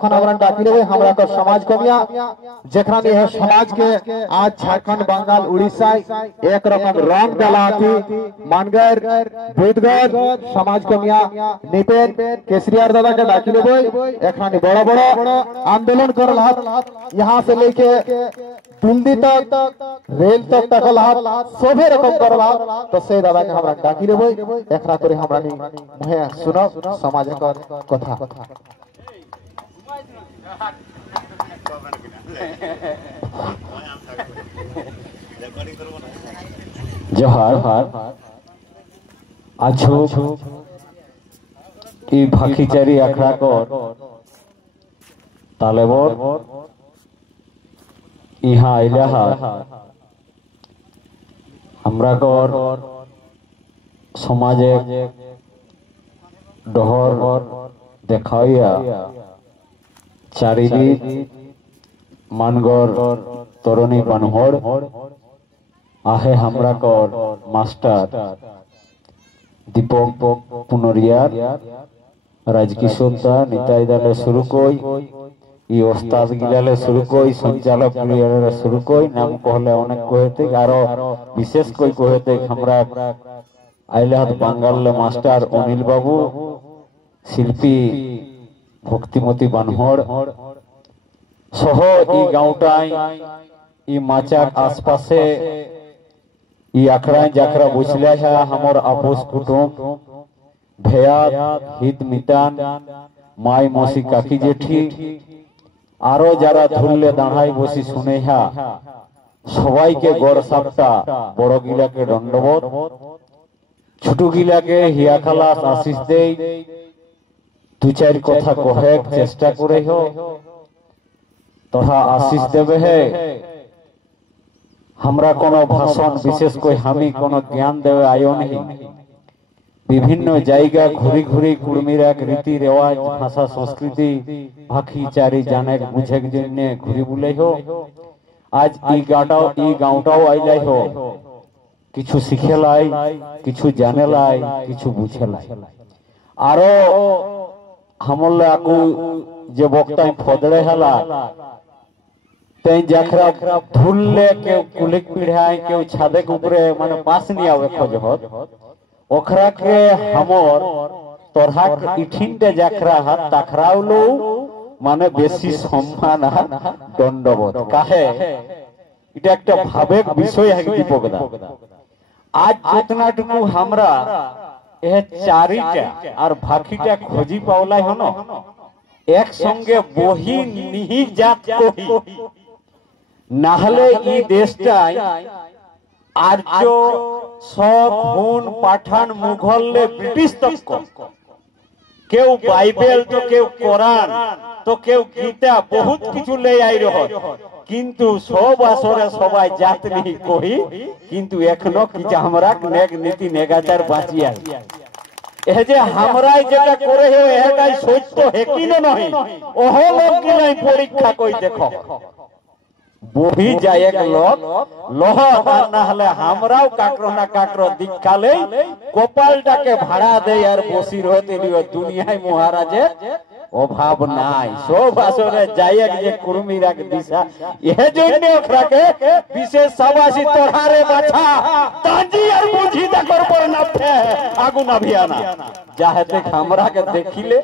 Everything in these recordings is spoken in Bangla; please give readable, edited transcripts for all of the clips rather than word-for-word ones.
समाज कमिया जेखरानी है समाज के आज झारखंड बंगाल उड़ीसा एक रकम रंग दलाती मानगर बुधगर समाज कमिया निपेन केसरियार दादा के डाकिले बोई एखरानी बड़ा बड़ा आंदोलन कर यहाँ से लेके दिल्ली तक रेल तक तकल सभी रकम कर तो से दादा के हमरा डाकिले बोई एकरा करे हमरा नी मुहे सुनो समाज कर कथा जोहार आछो ई भाखीचारी आखड़ा कर तालेबर इहा आइला हमरा कर समाजे डहर देखाइया चारिदिक मानगर तरुणी बानहर आहे हमरा कर मास्टर दीपक पुनरियार राजकिशोर दा निताई दाले शुरू कोई ई ओस्ताद गिलाले शुरू कोई संचालक गिलाले शुरू कोई नाम कहले अनेक कहते आरो विशेष कोई कहते हमरा आइला बांगाल मास्टर अनिल बाबू शिल्पी भक्तिमती बानहर सह ई गाँवटाई ई माचार आसपासे ई आखड़ा जाखरा बुझले है हमर आपोस कुटुम भैया हित मितान माई मौसी काकी जेठी आरो जारा धुल्ले दाढ़ाई बसी सुने हा सबाई के गड़ सापटा बड़ गिला के दंडबत छोटू गिला के हिया खालास आशीष दे दु चार कथा कहे चेष्टा करे हो तथा आशीष देवे है हमरा कोनो भाषण विशेष कोई हमी कोनो ज्ञान देवे आयो नहीं विभिन्न जायगा घुरी घुरी कुर्मीरा रीति रेवाज भाषा संस्कृति भाखीचारी जाने बुझे जन्ने घुरी बुले हो आज ई गाँवटाओ आइलाई हो किछु शिखे लाई किछु जाने लाई किछु बुझे लाई आरो हमले आकु जे बक्ताई फदड़े हला तै जाखरा धुल्ले के कुलिक पिढ़ाई के छादे के ऊपरे माने पास नहीं आवे खोजहत ओखरा के हमर तोरहा इठिनटे जाखरा हाथ ताखराउलो माने बेसी सम्मान दंडबत काहे এটা একটা ভাবেক বিষয় है दीपकदा आज जितनाटुकु हमरा ए चारिटा और भाखीटा खोजी पावलाई हनो एक संगे बही निहि जात कोही नाहले ई देशटाई आर्य सब हुन पाठान मुघल ले ब्रिटिश तक केउ बाइबल तो केउ कुरान तो केउ गीता बहुत किछु ले आई रहत किंतु सब आसरे सबाई जात नहीं कोही किंतु एखनो कि हमरा नेक नीति नेगाचार बाची आइ ए जे हमरा जेटा करे हो एटाई सोच तो है कि नहीं ओहो लोग कि नहीं परीक्षा कोई देखो बोही जाय एक लोग लोह ना हले हमराও काकरो ना काकरो दिखाले कपालटा के भाड़ा दे यार बसी रहते लियो दुनियाय महाराजे अभाव নাই सब আসরে जायक जे कुर्मीरा के दिशा এ জন্য ওখরাকে বিশেষ সবাসী তোহারে বাছা তাজি আর বুঝি দেখর পর নাফে আগু নাভিয়ানা যাহেতে हमरा के देखिले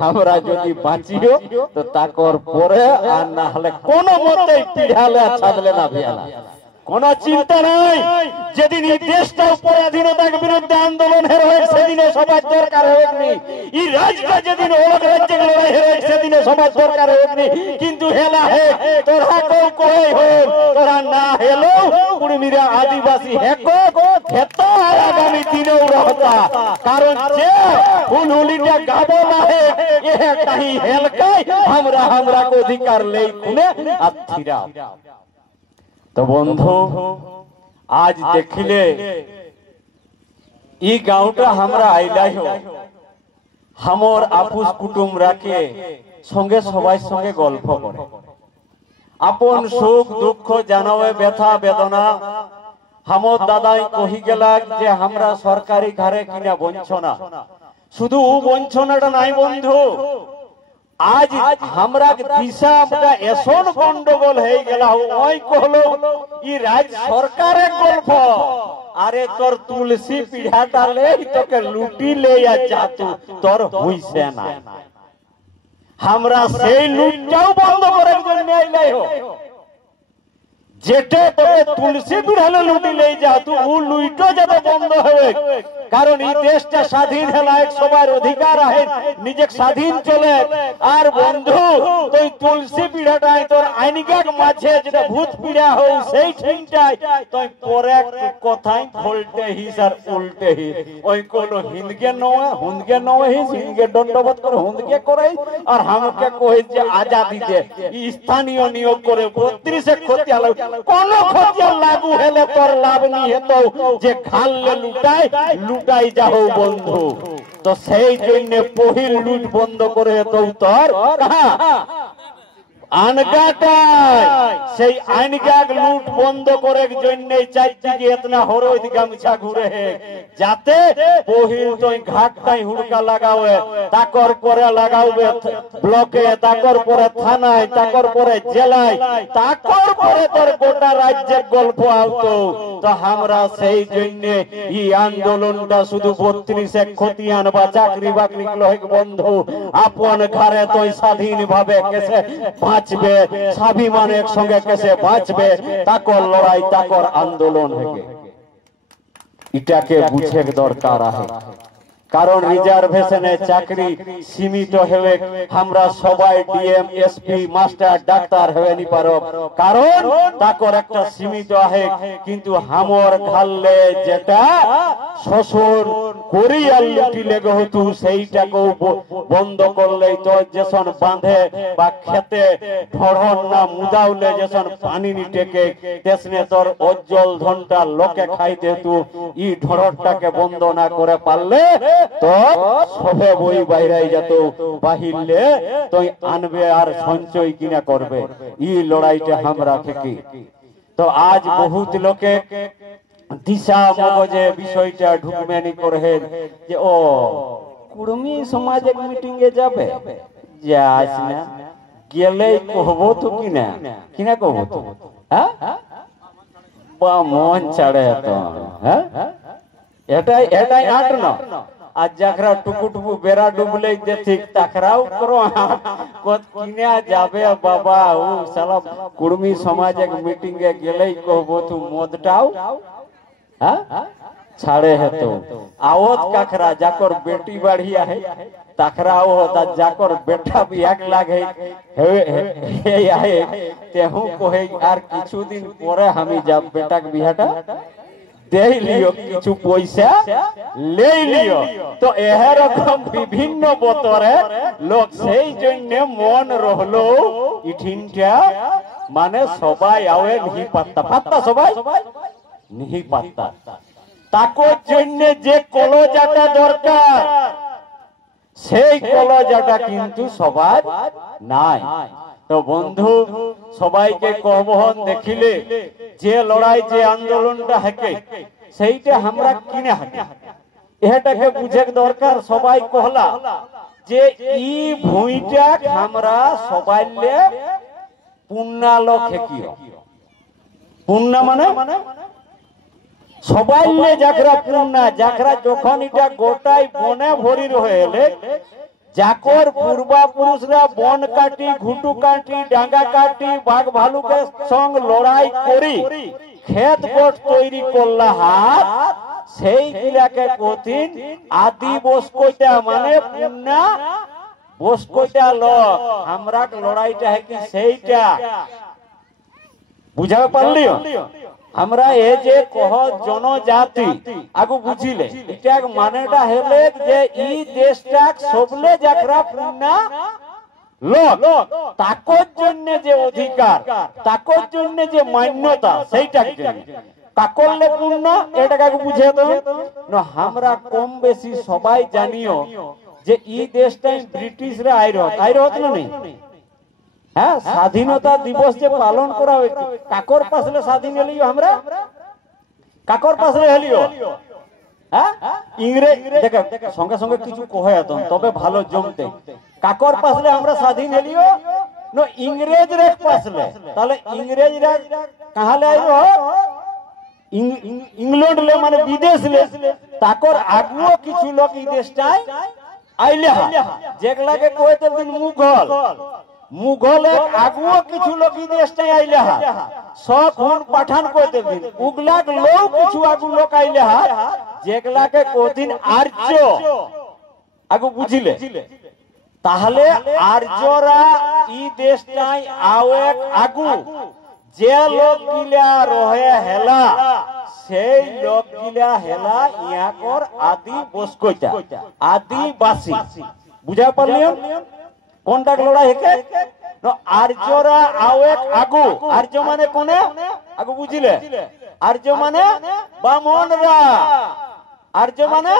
हमरा যদি বাঁচিও তো তাকর পরে আর না হলে কোন মতে পিড়ালে ছাদলে নাভিয়ানা কোনো চিন্তা নাই যেদিন এই দেশটা পরাধীনতার বিরুদ্ধে আন্দোলন হয় সেদিনে সমাজ দরকার হয়নি এই রাজকা যেদিন অলগ রাজ্যে লড়াই হয় সেদিনে সমাজ দরকার হয়নি কিন্তু হেলা হে তোরা কও কই হল তোরা না হেলো কুড়মিরা আদিবাসী হেকো হেতো আগামী দিনেও রহতা কারণ যে ফুলহুলিটা গাবো না হে এ কাহি হেলকাই हमरा को अधिकार ले खुने আথিরা तो बंधु आज देखिले ई गाँवटा हमरा आइलाई हो हमर आपुस कुटुम राखे संगे सबाई संगे गल्प करे आपन सुख दुख जानावे व्यथा वेदना हमर दादाई कहि गेला जे हमरा सरकारी घरे किना बंचना शुधु बंचनाटा नाई बंधु आज हमरा दिशा में एसन गंडगोल है गेला ओई कहलो ई राज्य सरकारे गल्प अरे तोर तुलसी पीढ़ाटा ले तोके लूटी ले या जातू तोर हुइसे ना हमरा से लूटटाও বন্ধ করার জন্য আইলাই हो যেটা তোকে তুলসী পীড়ালে লুটি লই যা তু ও লুইটো যাতে বন্ধ হবে কারণ এই দেশটা স্বাধীন হলা এক সবার অধিকার আছে নিজে স্বাধীন চলে আর বন্ধু তুই তুলসী পীড়াটাই তোর আইনিকাক মাঝে যেটা ভূত পীড়া হয় সেই ঠিকটাই তুই পরে কথাই ভোল্টে হিসার উল্টে হি ওই কোলো হিন্দকে নয় হিন্দকে দণ্ডবত করে হুন্দকে করে আর हमके কই যে আজাদি দে স্থানীয় নিয়োগ করে 32 খতিয়া কোন খতিয়া লাগু হলে তোর লাভ নি হেতো যে খাললে লুটাই যাও বন্ধু তো সেই জন্য পহিল লুট বন্ধ করে তো তোর আনগাটাই সেই আইনগাগ লুট বন্ধ করার জন্য চাইছি এতনা হরইদ গামছা ঘুরে যাতে পহিল তুই ঘাটটাই হুড়কা লাগাবে তাকর পরে লাগাবে ব্লকে তাকর পরে থানায় তাকর পরে জেলায় তাকর পরে তোর গোটা রাজ্যের গল্প আউতো তো আমরা সেই জন্য এই আন্দোলনটা শুধু 32 খতিয়ান বা চাকরি বাকরি লয় বন্ধু আপন ঘরে তুই স্বাধীন ভাবে কেসে বাঁচবে স্বাভিমান একসঙ্গে কেসে বাঁচবে তাকর লড়াই তাকর আন্দোলন হবে এটাকে বুঝের দরকার আছে কারণ রিজার্ভেশনে চাকরি সীমিত হবে আমরা সবাই ডিএম এসপি মাস্টার ডাক্তার হবে নি পারো কারণ তাকর একটা সীমিত আছে কিন্তু হামর খাললে যেটা শোষণ করি আর লুটিলে গহতু সেইটাকে বন্ধ করলে তো যেসন বাঁধে বা খেতে ঢড়ন না মুদাউলে যেসন পানি নিটেকে তেসনে তোর অজ্জল ধনটা লোকে খাইতে তু ই ঢড়টাকে বন্ধ না করে পারলে তো সবে বই বাইরাই যেত বাহিরলে তুই আনবে আর সঞ্চয় কিনা করবে এই লড়াইটা আমরা থেকে তো আজ বহুত লোকে দিশা মগজে বিষয়টা ঢুকমেনি করে যে ও কুড়মি সমাজ এক মিটিং এ যাবে যাস না গেলে কহবো তো কিনা কহবো তো হ্যাঁ বা মন ছাড়ে তো হ্যাঁ এটাই আট না आज जखरा टुकु टुकु बेरा डुबले जे ठीक तखराव करो कोत किना जाबे बाबा उ साला कुड़मी समाज एक मीटिंग ए गेलै कहबो तू मोदटाव हां छाड़े है तो आवत कखरा जाकर बेटी बढ़िया है तखराव होता जाकर बेटा भी एक लागे हे आए तेहू कोहे यार किछु दिन परे हमी जब बेटा के बिहाटा दे लियो किछु पैसा ले लियो तो एह रकम विभिन्न बतरे लोक সেই জন্য মন রহলো ইঠিনটা মানে সবাই আওয়ে নিহি পাত্তা সবাই নিহি পাত্তা তাকর জন্য যে কলজাটা দরকার সেই কলজাটা কিন্তু সবার নাই তো বন্ধু সবাইকে কহবহন দেখিলে যে লড়াই যে আন্দোলনটা হকে সেইটা আমরা কিনে হকে এটাকে বুঝে দরকার সবাই কহলা যে ই ভুঁইটা আমরা সবাইলে পুণ্যালো খেকিও পুণ্য মানে সবাইলে যাকরা পুণ্যা যাকরা যখন এটা গোটাই বনে ভরি রহেলে जाकर पूर्वा पुरुषरा बन काटी घुटू काटी डांगा काटी बाघ भालुके संग लड़ाई करी खेत गोट तैरी करला हाथ সেই গিলাকে কঠিন আদি বসকইটা মানে পুণ্যা বসকইটা লোক আমরা লড়াইটা है कि সেইটা বুঝাতে পারলিও আমরা এই যে কহ জনজাতি আগু বুঝিলে এটা মানেটা হলে যে এই দেশটা সবলে যাকরা পুণ্যা লোক তাকর জন্য যে অধিকার তাকর জন্য যে মান্যতা সেইটার জন্য কাকরলে পুণ্য এটাকে বুঝে তো না আমরা কম বেশি সবাই জানিও যে এই দেশটা ব্রিটিশরা আইরত না নেই হ্যাঁ স্বাধীনতা দিবস যে পালন করা হয় কাকর পাশলে স্বাধীন হলিও আমরা কাকর পাশলে হলিও হ্যাঁ ইংরেজ দেখো সঙ্গে সঙ্গে কিছু কহে তবে ভালো জমতে কাকর পাশলে আমরা স্বাধীন হলিও নো ইংরেজ রে পাশলে তাহলে ইংরেজ রে কাহালে আইলো ইংল্যান্ড লে মানে বিদেশ লে তাকর আগুও কিছু লোক এই দেশটাই আইলে যেগুলাকে কইতে দিন মুঘল মুঘলে আগুও কিছু লোক এই দেশটাই আইলে সব হুন পাঠান কইতে দিন উগলাক লোক কিছু আগু লোক আইলে যেগুলাকে কদিন আর্য আগু বুঝিলে তাহলে আর্যরা এই দেশটাই আওয়েক আগু যে লোক গিলা রহে হেলা সেই লোক গিলা হেলা ইয়াকর আদি বসকইতা আদিবাসী বুঝা পারলেন কোনটা লড়াই হেকে আর্যরা আওয়েক আগু আর্য মানে কোনে আগু বুঝিলে আর্য মানে বামনরা আর্য মানে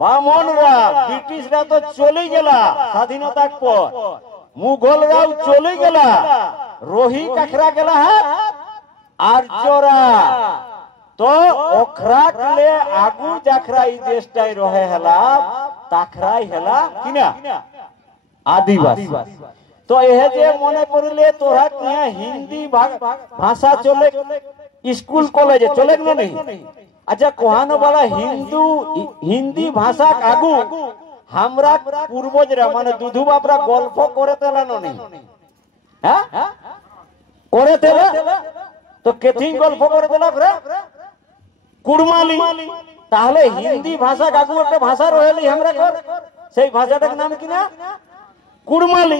বামনরা ব্রিটিশরা তো চলে গেলা স্বাধীনতার পর মুঘলরাও চলে গেলা রোহি কাখরা গেলা আর্যরা তো ওখরাকলে আগু জাখরা এই দেশটাই রহে হেলা তাখরাই হেলা কিনা আদিবাসী তো এহে যে মনে করিলে তোরা কিয়া হিন্দি ভাষা চলে স্কুল কলেজে চলে না নেই আচ্ছা কোহানো বলা হিন্দি ভাষা আগু আমরা পূর্বজরা মানে দুধু বাপরা গল্প করে তেলানো নেই হ্যাঁ করে তেলা তো কেথিং গল্প করে তেলা কুড়মালি তাহলে হিন্দি ভাষা আগু একটা ভাষা রয়েলি আমরা সেই ভাষাটার নাম কিনা কুড়মালি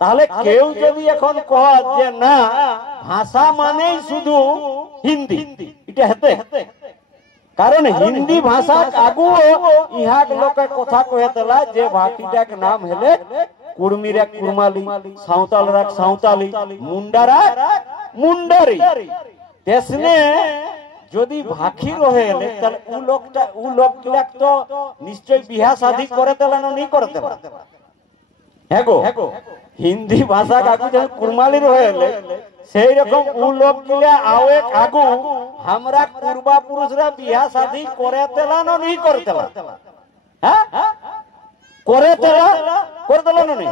তাহলে কেউ যদি এখন কয় যে না ভাষা মানেই শুধু হিন্দি এটা হেতে কারণ হিন্দি ভাষা আগু ইহাক লোকে কথা কয়ে দেলা যে ভাষীটার নাম হেলে কুড়মিরা কুড়মালি সাঁওতালরা সাঁওতালি মুন্ডারা মুন্ডারি তেসনে যদি ভাখি রহে তাহলে উ লোকগুলা তো নিশ্চয় বিহা শাদী করে দেলানো নি করে দেলা হ্যাগো হিন্দি ভাষা আগু যখন কুড়মালি রহে সেই রকম উ লোকগুলা আওয়েক আগু আমরা পূর্বা পুরুষরা বিহা শাদী করে দেলানো নি করে দেলা হ্যাঁ করে দেলানো নি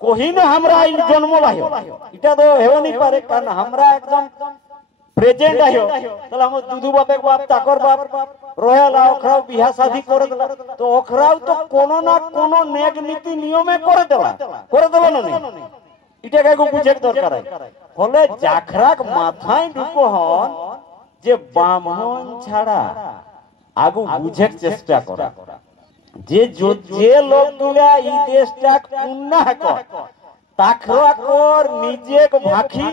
কহিনো আমরা আইন জন্ম লাইও এটা তো হেও নি পারে কারণ আমরা একদম প্রেজেন্ট আইও তাহলে আমার দুধু বাপের বাপ তাকর বাপ রহেলা ওখরাও বিহা শাদী করে দিলা তো ওখরাও তো কোনো না কোনো নেক নীতি নিয়মে করে দেলানো নি এটাকে একটু বুঝে দরকার ফলে জাখরাক মাথায় ঢুকো হন যে ব্রাহ্মণ ছাড়া আগু বুঝের চেষ্টা করা যে লোকগুলা এই দেশটা উন্নয়ন করে তাকরাকর নিজেক ভাখি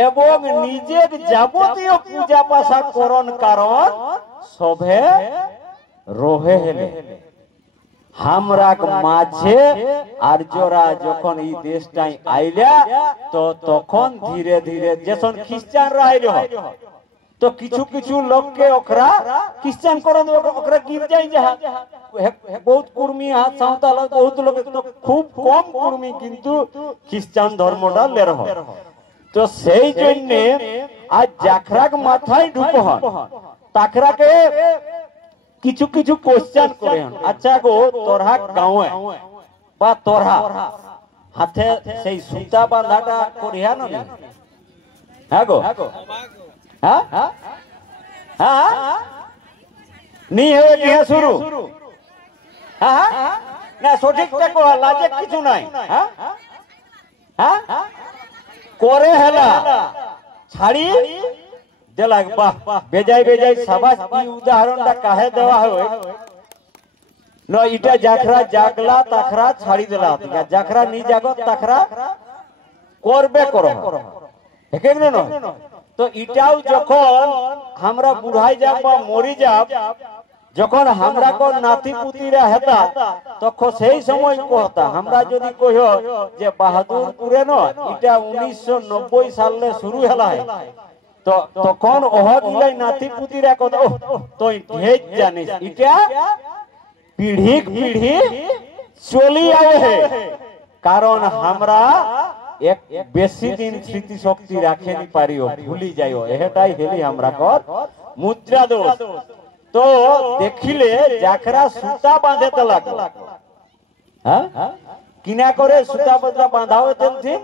এবং নিজের যাবতীয় পূজা পাশা করণ কারণ সবে রহে হেলে আমরা মাঝে আর্যরা যখন এই দেশটাই আইলা তো তখন ধীরে ধীরে যখন খ্রিস্টানরা আইল তো কিছু কিছু লোককে ওখরা খ্রিস্টান করণ ওখরা গির্জায় যাহা বহুত কুর্মী হাত সাঁওতাল বহুত লোক খুব কম কুর্মী কিন্তু খ্রিস্টান ধর্মটা লের হয় তো সেই জন্য আজ জাখরাক মাথায় ঢুকো হন তাকরাকে কিছু কিছু কোশ্চেন করে হন আচ্ছা গো তোরহা গাঁয়ে বা তোরহা হাতে সেই সুতা বাঁধাটা করিয়া না হ্যাঁ গো হ্যাঁ হ্যাঁ নি হয়ে গিয়া শুরু হ্যাঁ না সঠিকটা কো লাজে কিছু নাই হ্যাঁ হ্যাঁ করে হেলা ছাড়ি দেলাক বাহ বেজাই বেজাই সাবাস এই উদাহরণটা কাহে দেওয়া হয় ন এটা জাখরা জাগলা তাখরা ছাড়ি দেলা জাখরা নি জাগত তাখরা করবে করো ঠিক না তো এটাও যখন আমরা বুড়াই যাব বা মরি যাব যখন আমরা কোন নাতি পুতিরা হেতা তখন সেই সময় কথা আমরা যদি কইও যে বাহাদুরপুরে ন এটা 1990 সালে শুরু হলা তো তখন ওহগিলাই নাতি পুতিরা কথা তুই ঢেজ জানিস এটা পিঢ়ি পিঢ়ি চলি আয়ে কারণ আমরা এক বেশি দিন স্মৃতি শক্তি রাখেনি পারিও ভুলি যাইও এটাই হেলি আমরা কর মুদ্রা দোষ তো দেখিলে জাখরা সুতা বাঁধে তো লাগলো হ্যাঁ কিনা করে সুতা বদলা বাঁধা হবে তেমনি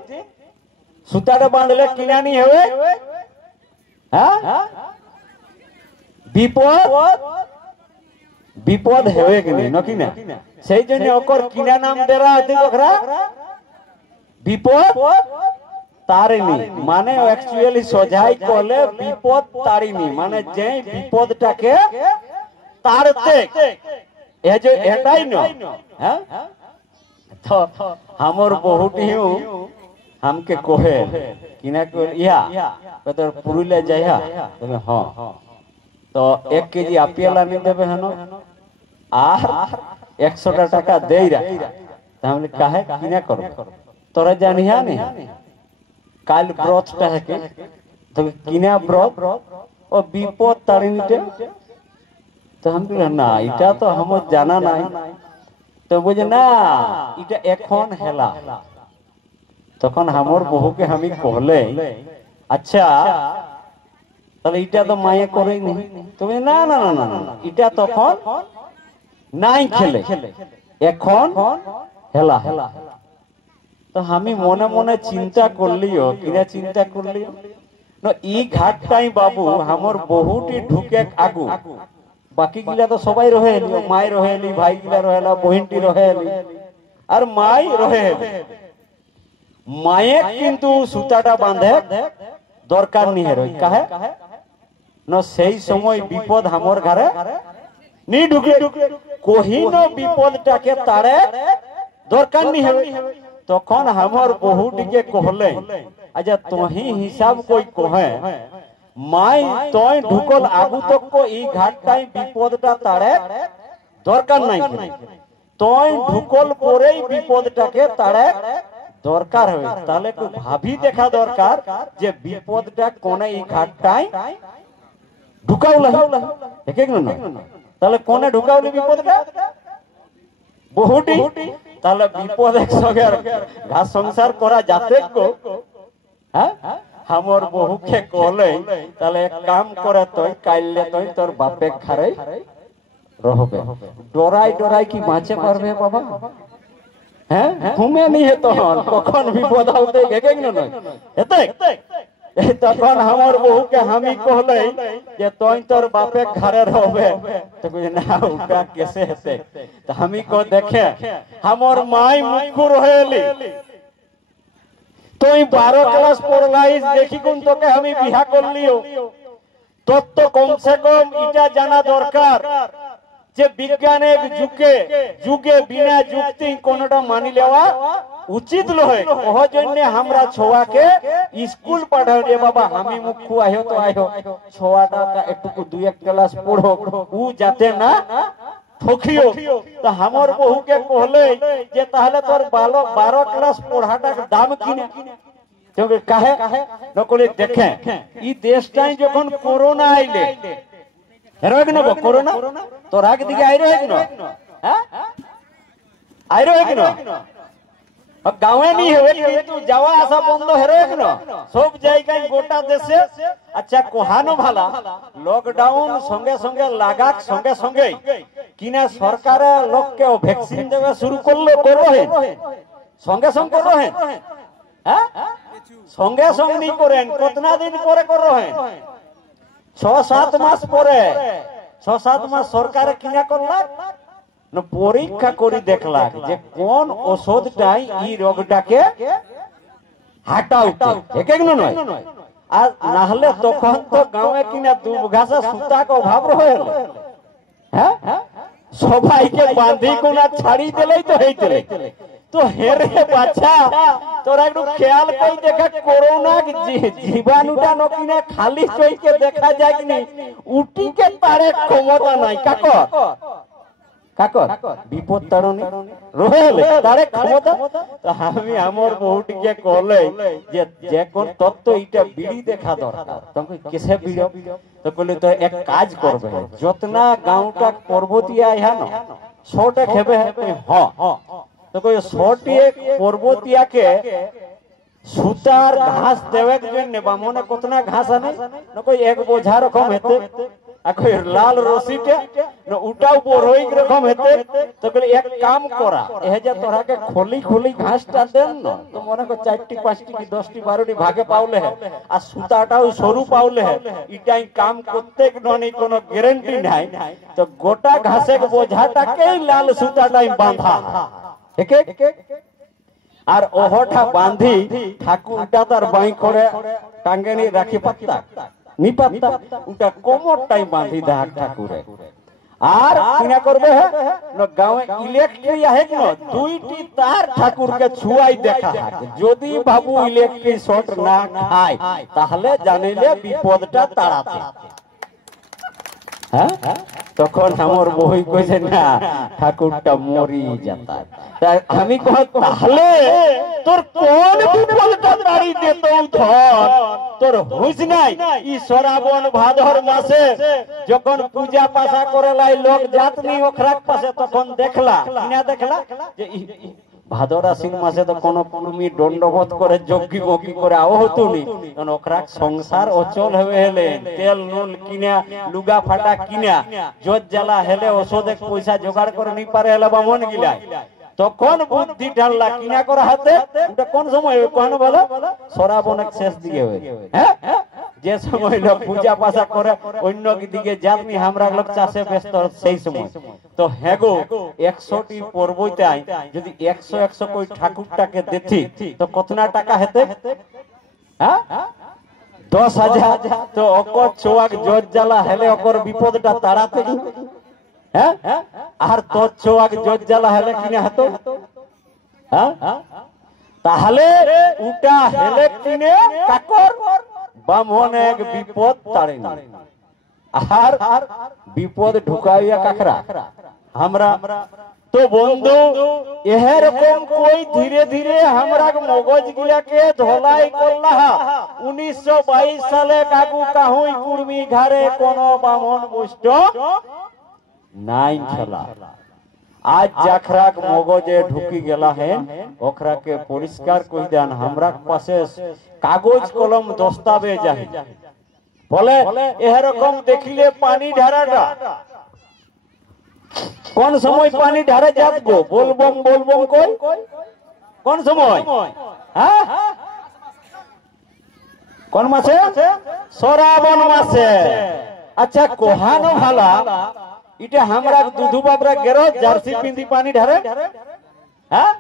সুতাটা বাঁধলে কিনা নি হবে হ্যাঁ বিপদ বিপদ হবে কি নাকি না সেই জন্য ওকর কিনা নাম দেরা হতে ওকরা বিপদ তারিণী মানে অ্যাকচুয়ালি সোজাই কলে বিপদ তারিণী মানে যে বিপদটাকে তারতে এই যে এটাই নয় হ্যাঁ তো हमर बहुटी हमके कोहे किना को इहा তোর পুরুলিয়া যাইয়া তবে হ্যাঁ তো 1 কেজি আপেল আনি দেবে হনো আর 100 টাকা দেইরা তাহলে কাহে কিনা করব তোরা জানিয়া নি কাল ব্রতটা হেকে তবে কিনা ব্রত ও বিপদ তারিণীতে তো हम না এটা তো हमर জানা নাই তো বুঝে না এটা এখন হেলা তখন हमर বহুকে আমি কহলে আচ্ছা তাহলে এটা তো মায়ে করেই নি তুমি না না না না না এটা তখন নাই খেলে এখন হেলা তো আমি মনে মনে চিন্তা করলিও কিনা চিন্তা করলিও না এই ঘাটটাই বাবু हमर বহুটি ঢুকে আগু বাকি গিলা তো সবাই রহেলি মাই রহেলি ভাই গিলা রহেলা বহিনটি রহেলি আর মাই রহেলি মায়ে কিন্তু সুতাটা বাঁধে দরকার নি হেরই কাহে না সেই সময় বিপদ हमर ঘরে নি ঢুকে কহিন বিপদটাকে তারে দরকার নি হেরই তখন हमर বহুটিকে কহলে আচ্ছা তোহি হিসাব কই কহে মাই তই ঢুকল আগু তক এই ঘাটটাই বিপদটা তারে দরকার নাই তই ঢুকল পরেই বিপদটাকে তারে দরকার হবে তাহলে একটু ভাবি দেখা দরকার যে বিপদটা কোনে এই ঘাটটাই ঢুকাউলা ঠিক না তাহলে কোনে ঢুকাউলি বিপদটা বহুটি তাহলে বিপদ একসঙ্গে ঘাস সংসার করা যাতে হ্যাঁ हमर बहुके कहले তাহলে এক কাম করে তুই কাইলে তুই তোর বাপে ঘরে রহবে ডরাই ডরাই কি বাঁচে পারবে বাবা হ্যাঁ ঘুমে নি হেতো কখন বিপদ হতে গেকে না নয় হেতে তখন हमर बहुके আমি कहले যে তুই তোর বাপে ঘরে রহবে তো কই না ওটা কেসে হেতে তো আমি কো দেখে हमर মাই মুখ রহেলি তুই 12 ক্লাস পড়লাইস দেখি কোন তোকে আমি বিয়া করলিও তোর তো কমসে কম এটা জানা দরকার যে বিজ্ঞানের যুগে বিনা যুক্তি কোনটা মানি নেওয়া উচিত নয় ওহ জন্য আমরা ছোয়াকে স্কুল পাঠাও রে বাবা আমি মুখ আইও তো আইও ছোয়াটা একটু 2-1 ক্লাস পড়ো ও যাতে না ঠকিও তো हमर বহুকে কহলে যে তাহলে তোর 12 ক্লাস পড়াটার দাম কিনা তুমি কাহে নকলে দেখে এই দেশটাই যখন করোনা আইলে হেরোগ না করোনা তোর আগে দিকে আইরো হেক না হ্যাঁ আইরো হেক না গাঁয়ে নি হবে কিন্তু যাওয়া আসা বন্ধ হেরোগ না সব জায়গায় গোটা দেশে আচ্ছা কোহানো ভালা লকডাউন সঙ্গে সঙ্গে লাগাক সঙ্গে সঙ্গে কিনা সরকারে লোককে ভ্যাকসিন দেওয়া শুরু করলো করবে সঙ্গে সঙ্গে করবে হ্যাঁ সঙ্গে সঙ্গে নি করেন কতনা দিন পরে করবে 6-7 মাস পরে 6-7 মাস সরকারে কিনা করলা না পরীক্ষা করে দেখলা যে কোন ওষুধটাই এই রোগটাকে হাটাউতে ঠিক না নয় আর না হলে তখন তো গাঁয়ে কিনা দুবঘাসা সুতাকে অভাব রহে হ্যাঁ সবাইকে বাঁধি কোনা ছাড়ি দিলেই তো হইতলে তো হেরে বাচ্চা তোরা একটু খেয়াল কই দেখা করোনা জীবাণুটা নকিনা খালি চইকে দেখা যায় কিনি উটিকে পারে ক্ষমতা নাই কাকর কাকর বিপদ তারণী রহেলে তারে ক্ষমতা তো আমি আমার বহুটিকে কলে যে কোন তত্ত্ব এটা বিড়ি দেখা দরকার তখন কিসে বিড়ি তো কইলে তো এক কাজ করবে যতনা গাঁওটা পর্বতীয়া ইহা না 100টা খেবে হ্যাঁ তো কই 100টি পর্বতীয়াকে সুতার ঘাস দেওয়ার জন্য বা মনে কতনা ঘাস আনে না কই এক বোঝা রকম হেতে লাল রশিতে উটাও বড়ই রকম হেতে তো বলে এক কাম করা এ যে তোরাকে খলি খলি ঘাসটা দেন না তো মনে কর 4টি 5টি কি 10টি 12টি ভাগে পাওলে আর সুতাটাও সরু পাওলে এটাই কাম করতে ননি কোনো গ্যারান্টি নাই তো গোটা ঘাসের বোঝাটাকেই লাল সুতাটাই বাঁধা ঠিক আর ওহটা বাঁধি ঠাকুরটা তার বাই করে টাঙ্গে নিয়ে রাখি পাত্তা নি পাত্তা ওটা কোমরটাই বাঁধি দেয় ঠাকুরে আর কিনা করবে গাঁয়ে ইলেকট্রিক আহে না 2টি তার ঠাকুরকে ছুয়াই দেখা যদি বাবু ইলেকট্রিক শর্ট না খায় তাহলে জানিলে বিপদটা তাড়াতে হ্যাঁ তখন আমার বই কইছে না ঠাকুরটা মরি যেত আমি কহ তাহলে তোর কোন বিপদটা তাড়ি দিত ধর তোর হুঁশ নাই ই শ্রাবণ ভাদর মাসে যখন পূজা পাশা করে লাই লোক যাতনি ওখরাক পাশে তখন দেখলা কিনা দেখলা যে ভাদর আশ্বিন মাসে তো কোন কুর্মি দণ্ডবোধ করে যজ্ঞি বকি করে আও হতুনি কারণ ওখরাক সংসার অচল হয়ে হেলে তেল নুন কিনা লুগা ফাটা কিনা জোত জ্বালা হেলে ওষুধে পয়সা জোগাড় করে নি পারে হেলে বামন গিলাই তখন বুদ্ধি ঢাললা কিনা করা হাতে ওটা কোন সময় কোন বলো শ্রাবণের শেষ দিকে হয় হ্যাঁ যে সময় লোক পূজা পাশা করে অন্য দিকে যাতনি আমরা লোক চাষে ব্যস্ত সেই সময় তো হেগো 100টি পর্বইতে যদি 100 কই ঠাকুরটাকে দেখি তো কতনা টাকা হেতে হ্যাঁ 10,000 তো অকর ছোয়াক জোর জ্বালা হেলে অকর বিপদটা তাড়াতে হ্যাঁ আর তোর ছোয়াক জোর জ্বালা হেলে কিনা হতো হ্যাঁ তাহলে উটা হেলে কিনে কাকর বামন এক বিপদ তাড়ে না আর বিপদ ঢুকাইয়া কাকরা আমরা তো বন্ধু এরকম কই ধীরে ধীরে আমরা মগজ গিলাকে ধলাই করলা 1922 সালে কাকু কাহুই কুর্মি ঘরে কোন বামন বুষ্ট নাই খেলা आज जखराक मगजे ढुकी गेला है ओखरा के परिष्कार कहि देन हमरा पासे कागज कलम दस्तावेज है बोले एरकम देखिले पानी ढाराटा কোন সময় পানি ঢারে যাত গো বলবম কই কোন সময় হ্যাঁ কোন মাসে শ্রাবণ মাসে আচ্ছা কোহানো ভালা এটা আমরা দুধু বাবরা গেরো জার্সি পিন্দি পানি ঢারে হ্যাঁ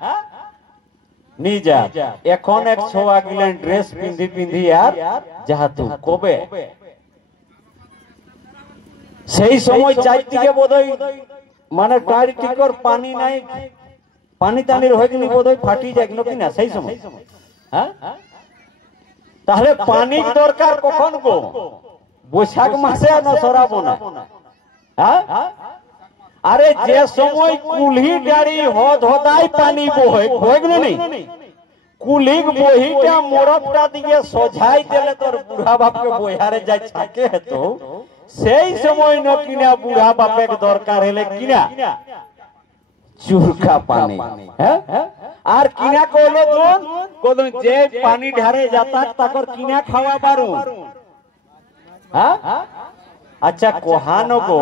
নি যা এখন এক ছোয়া গিলেন ড্রেস পিন্দি আর যাহাতু কবে সেই সময় চাইতিকে বোধহয় মানে টাইর টিকর পানি নাই পানি টানির হয়নি বোধহয় ফাটি যায় কিনা সেই সময় হ্যাঁ তাহলে পানির দরকার কখন গো বৈশাখ মাসে না শ্রাবণে হ্যাঁ আরে যে সময় কুলহি গাড়ি হদাই পানি বহে নেই কুলিক বহিটা মোড়কটা দিয়ে সোঝাই দিলে তোর বুড়া বাপকে বইহারে যাই থাকে হেতো সেই সময় ন কিনা বুড়া বাপের দরকার হলে কিনা চুরকা পানি হ্যাঁ আর কিনা কইলে কোন যে পানি ঢারে যাতাক তাকর কিনা খাওয়া পারু হ্যাঁ আচ্ছা কোহানো গো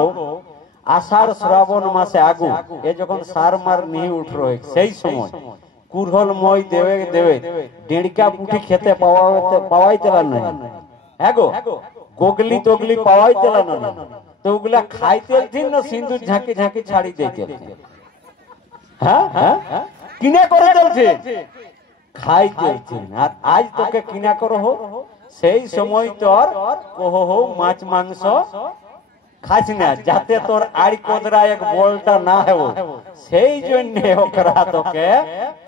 আষাঢ় শ্রাবণ মাসে আগু এ যখন সার মার নিয়ে উঠ রয়ে সেই সময় কুরহল মই দেবে ডেড়কা পুঁটি খেতে পাওয়াইতে না হ্যাঁ গো গোগলি তোগলি পাওয়াইতে না তো ওগুলা খাইতে দিন না সিন্দুর ঝাঁকি ঝাঁকি ছাড়ি দিতে হ্যাঁ কিনা করে চলছে খাইতে আর আজ তোকে কিনা করো হো সেই সময় তোর কহো মাছ মাংস খাস না যাতে তোর আড়ি কোদরা এক বলটা না হেও সেই জন্য ওকরা তোকে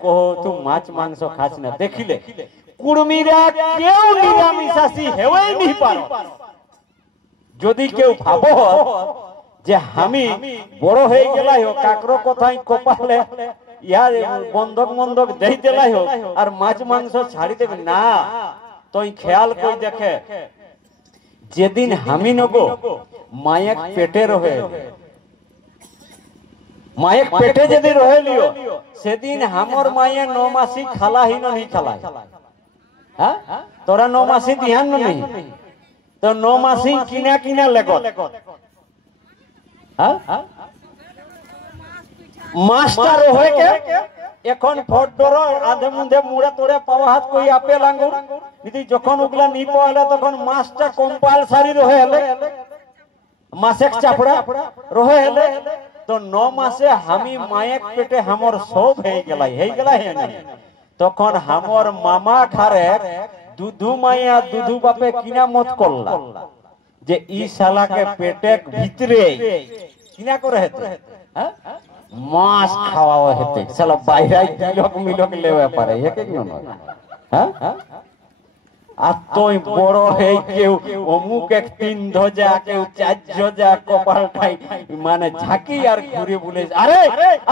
কহো তুই মাছ মাংস খাস না দেখিলে কুড়মিরা কেউ নিরামিষাসী হেওয়াই নি পারো যদি কেউ ভাবো যে আমি বড় হয়ে গেলাই হোক কাকরো কথাই কপালে ইয়ার বন্ধক দেই দেলাই হোক আর মাছ মাংস ছাড়ি দেবে না তুই খেয়াল কই দেখে যেদিন আমি নগো মায়ের পেটে রহে মায়ের পেটে যেদিন রহেলিও সেদিন हमर মায়ে 9 মাসি খালাহি নহি খালাই হ্যাঁ তোরা 9 মাসি ধ্যান নহি তো 9 মাসি কিনা কিনা লাগত হ্যাঁ মাস্টার হয়ে কে এখন ফটডর আধে মুধে মুড়ে তোড়ে পাওয়া হাত কই আপেল আঙ্গুর যদি যখন ওগুলা নি পাওয়ালে তখন মাছটা কম্পালসারি রহে হলে মাসেক চাপড়া রহে হলে তো 9 মাসে আমি মায়ের পেটে हमर সব হয়ে গেলাই তখন हमर মামা খারে দুধু মাইয়া দুধু বাপে কিনা মত করলা যে ই শালাকে পেটে ভিতরে কিনা করে হেতে হ্যাঁ মাছ খাওয়া হেতে শালা বাইরে মিলক লেবে পারে একে কি নয় হ্যাঁ আর তুই বড় হয়ে কেউ অমুক এক 3 ধজা কেউ 4 ধজা কপালটাই মানে ঝাঁকি আর ঘুরে বলে আরে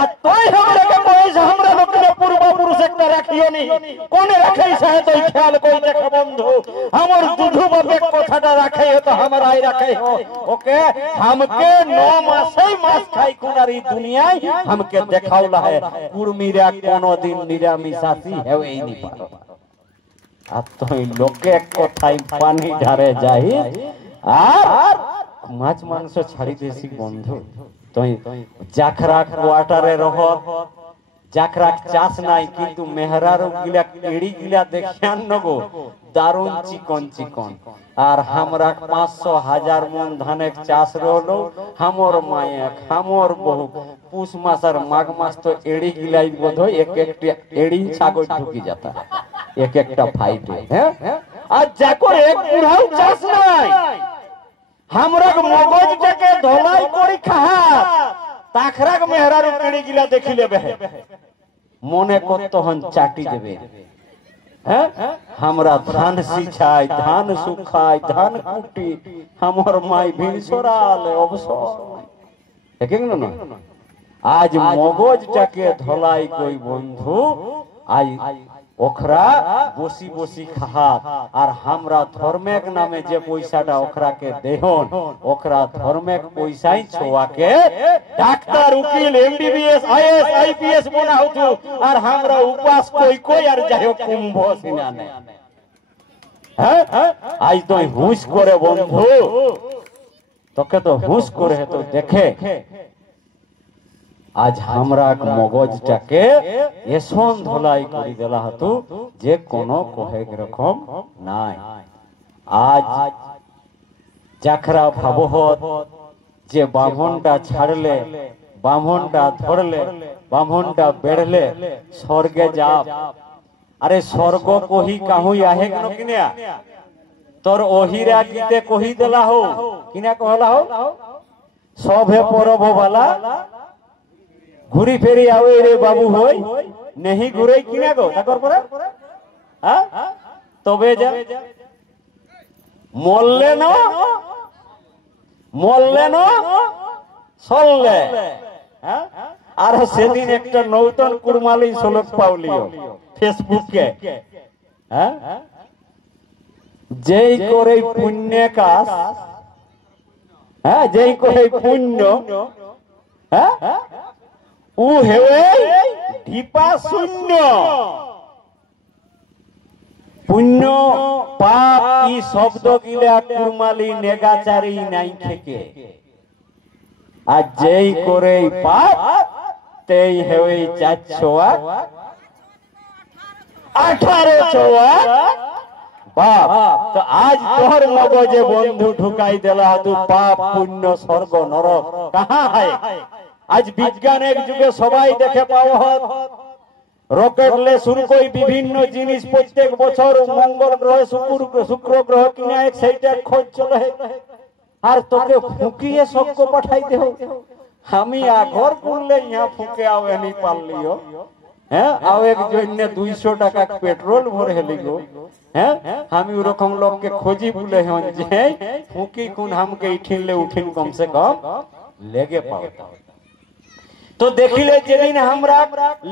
আর তুই हमराকে বয়স আমরা লোককে পূর্বপুরুষ একটা রাখিও নি কোনে রাখাই সাহে তুই খেয়াল কই দেখ বন্ধু हमर দুধু বাপে কথাটা রাখে তো हमराই রাখে ওকে हमके 9 মাসেই মাছ খাই কোনার এই দুনিয়ায় हमके দেখাওলা है কুড়মিরা কোনদিন নিরামিষাসী হবেই নি পারো আর তুই লোকে কথাই পানি ঢারে যাই আর মাছ মাংস ছাড়ি দেছি বন্ধু তুই জাখরা কোয়ার্টারে রহ জাখরা চাষ নাই কিন্তু মেহরার গিলা এড়ি গিলা দেখিয়ান নগো দারুণ চিকন চিকন আর हमरा 500,000 মন ধানের চাষ রহলো हमर মায়ে हमर বহু পুষ মাস আর মাঘ মাস তো এড়ি গিলাই বোধ এক একটা এড়ি ছাগল ঢুকি যাতা এক একটা ফাইটে হ্যাঁ আর যাকর এক বুড়াও চাষ নাই हमरा মগজটাকে ধলাই করি খাহা তাখরাক মেহরার পেড়ি গিলা দেখি লেবে মনে করত হন চাটি দেবে হ্যাঁ हमरा ধান সিছাই ধান শুকাই ধান কুটি हमर মাই ভিনসরালে অবসর দেখেন না আজ মগজটাকে ধলাই কই বন্ধু আই ওখরা বসি বসি খাহা আর আমরা ধর্মেক নামে যে পয়সাটা ওখরাকে দেহন ওখরা ধর্মেক পয়সাই ছোয়াকে ডাক্তার উকিল এমবিবিএস আইএস আইপিএস বনা হতো আর আমরা উপাস কই কই আর যাইও কুম্ভ সিনানে হ্যাঁ আজ তো হুঁশ করে বন্ধু তোকে তো হুঁশ করে তো দেখে আজ আমরা মগজটাকে এসন ধলাই করে দেলা হতো যে কোন কহেক রকম নাই আজ জাখরা ভাবহত যে বামনটা ছাড়লে বামনটা ধরলে বামনটা বেড়লে স্বর্গে যাব আরে স্বর্গ কহি কাহুই আহে কেন কিনা তোর ওহিরা গীতে কহি দেলা হো কিনা কহলা হো সবে পরব বালা ঘুরি ফেরি আওয়ে রে বাবু হই নেহি ঘুরে কিনা গো তাকর পরে হ্যাঁ তবে যা মরলে না চললে হ্যাঁ আর সেদিন একটা নতুন কুরমালি সলক পাউলিও ফেসবুকে হ্যাঁ যেই করে পুণ্য কাজ হ্যাঁ যেই করে পুণ্য হ্যাঁ ও হেবে ঢিপা শূন্য পুণ্য পাপ ই শব্দ গিলা কুরমালি নেগাচারি নাই থেকে আর যেই করে পাপ তেই হেবে 418 বাপ তো আজ তোর মগজে বন্ধু ঢুকাই দেলা তু পাপ পুণ্য স্বর্গ নরক কাহা হয় আজ বিজ্ঞানের যুগে সবাই দেখে পাও রকেট লে শুরু কই বিভিন্ন জিনিস প্রত্যেক বছর মঙ্গল গ্রহে শুক্র গ্রহ কিনা এক সেইটা খোঁজ চলে আর তোকে ফুকিয়ে সবকো পাঠাই দেও আমি আগর করলে ইয়া ফুকে আवे নি পারলিও হ্যাঁ আও এক জন্য 200 টাকা পেট্রোল ভরে হেলিগো হ্যাঁ আমি ওরকম লোককে খোঁজি বলে হন যে ফুকি কোন हमके ইঠিনলে উঠিন কম সে কম লেগে পাও তো দেখিলে যেদিন আমরা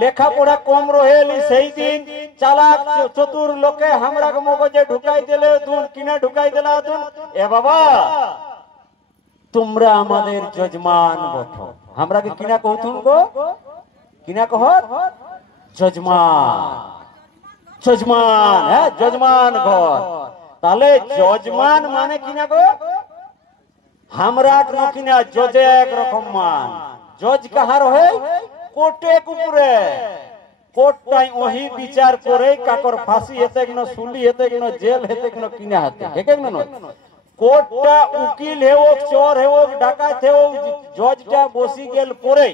লেখাপড়া কম রহেলি সেই দিন চালাক চতুর লোকে আমরা মগজে ঢুকাই দিলে দুন কিনা ঢুকাই দিলা দুন এ বাবা তোমরা আমাদের যজমান বঠো আমরাকে কিনা কহতুন গো কিনা কহ যজমান যজমান হ্যাঁ যজমান ঘর তাহলে যজমান মানে কিনা গো हमरा নকিনা জজে এক রকম মান জজ কাহার হয় কোর্টে উপরে কোর্টটাই ওহি বিচার করে কাকর ফাঁসি হেতে ন সুলি হেতে ন জেল হেতে ন কিনা হাতে হেকে ন কোর্টটা উকিল হেও চোর হেও ডাকাত হেও জজটা বসি গেল পরে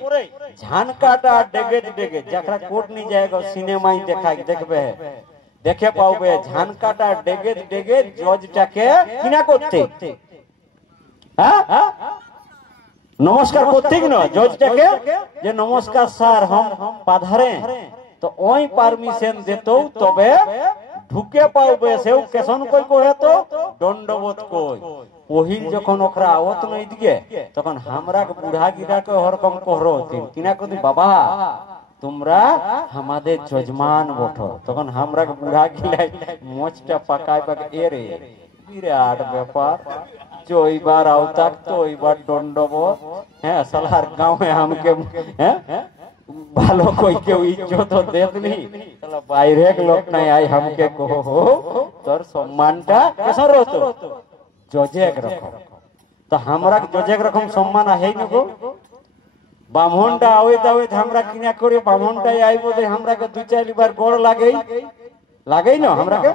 ঝানকাটা ডেগে ডেগে যারা কোর্ট নি যায়গো সিনেমাই দেখাই দেখবে দেখে পাওবে ঝানকাটা ডেগে ডেগে জজটাকে কিনা করতে হ্যাঁ নমস্কার করতে না জজটাকে যে নমস্কার স্যার हम পাধারে তো ওই পারমিশন দেতো তবে ঢুকে পাওবে সেও কেসন কই কহে তো দণ্ডবোধ কই ওহিল যখন ওকরা আওত নই দিকে তখন আমরা বুড়া গিরাকে হরকম কহরতিন কিনা কদি বাবা তোমরা আমাদের যজমান বঠো তখন আমরা বুড়া গিলাই মোচটা পাকায় পাকে এরে বিরাট ব্যাপার চইবার আওতাক তো ওইবার দণ্ডবোধ হ্যাঁ সালার গাঁয়ে আমকে হ্যাঁ ভালো কই কেউ ইজ্জত দেতনি তাহলে বাইরে লোক নাই আই हमके কহো তোর সম্মানটা কেসর হতো জজে এক রকম তো আমরা জজে এক রকম সম্মান আহেই নগো ব্রাহ্মণটা আওয়ে দাওয়ে আমরা কিনা করে ব্রাহ্মণটাই আইবো দে আমরাকে দুই চারবার গোড় লাগেই লাগেই না আমরাকে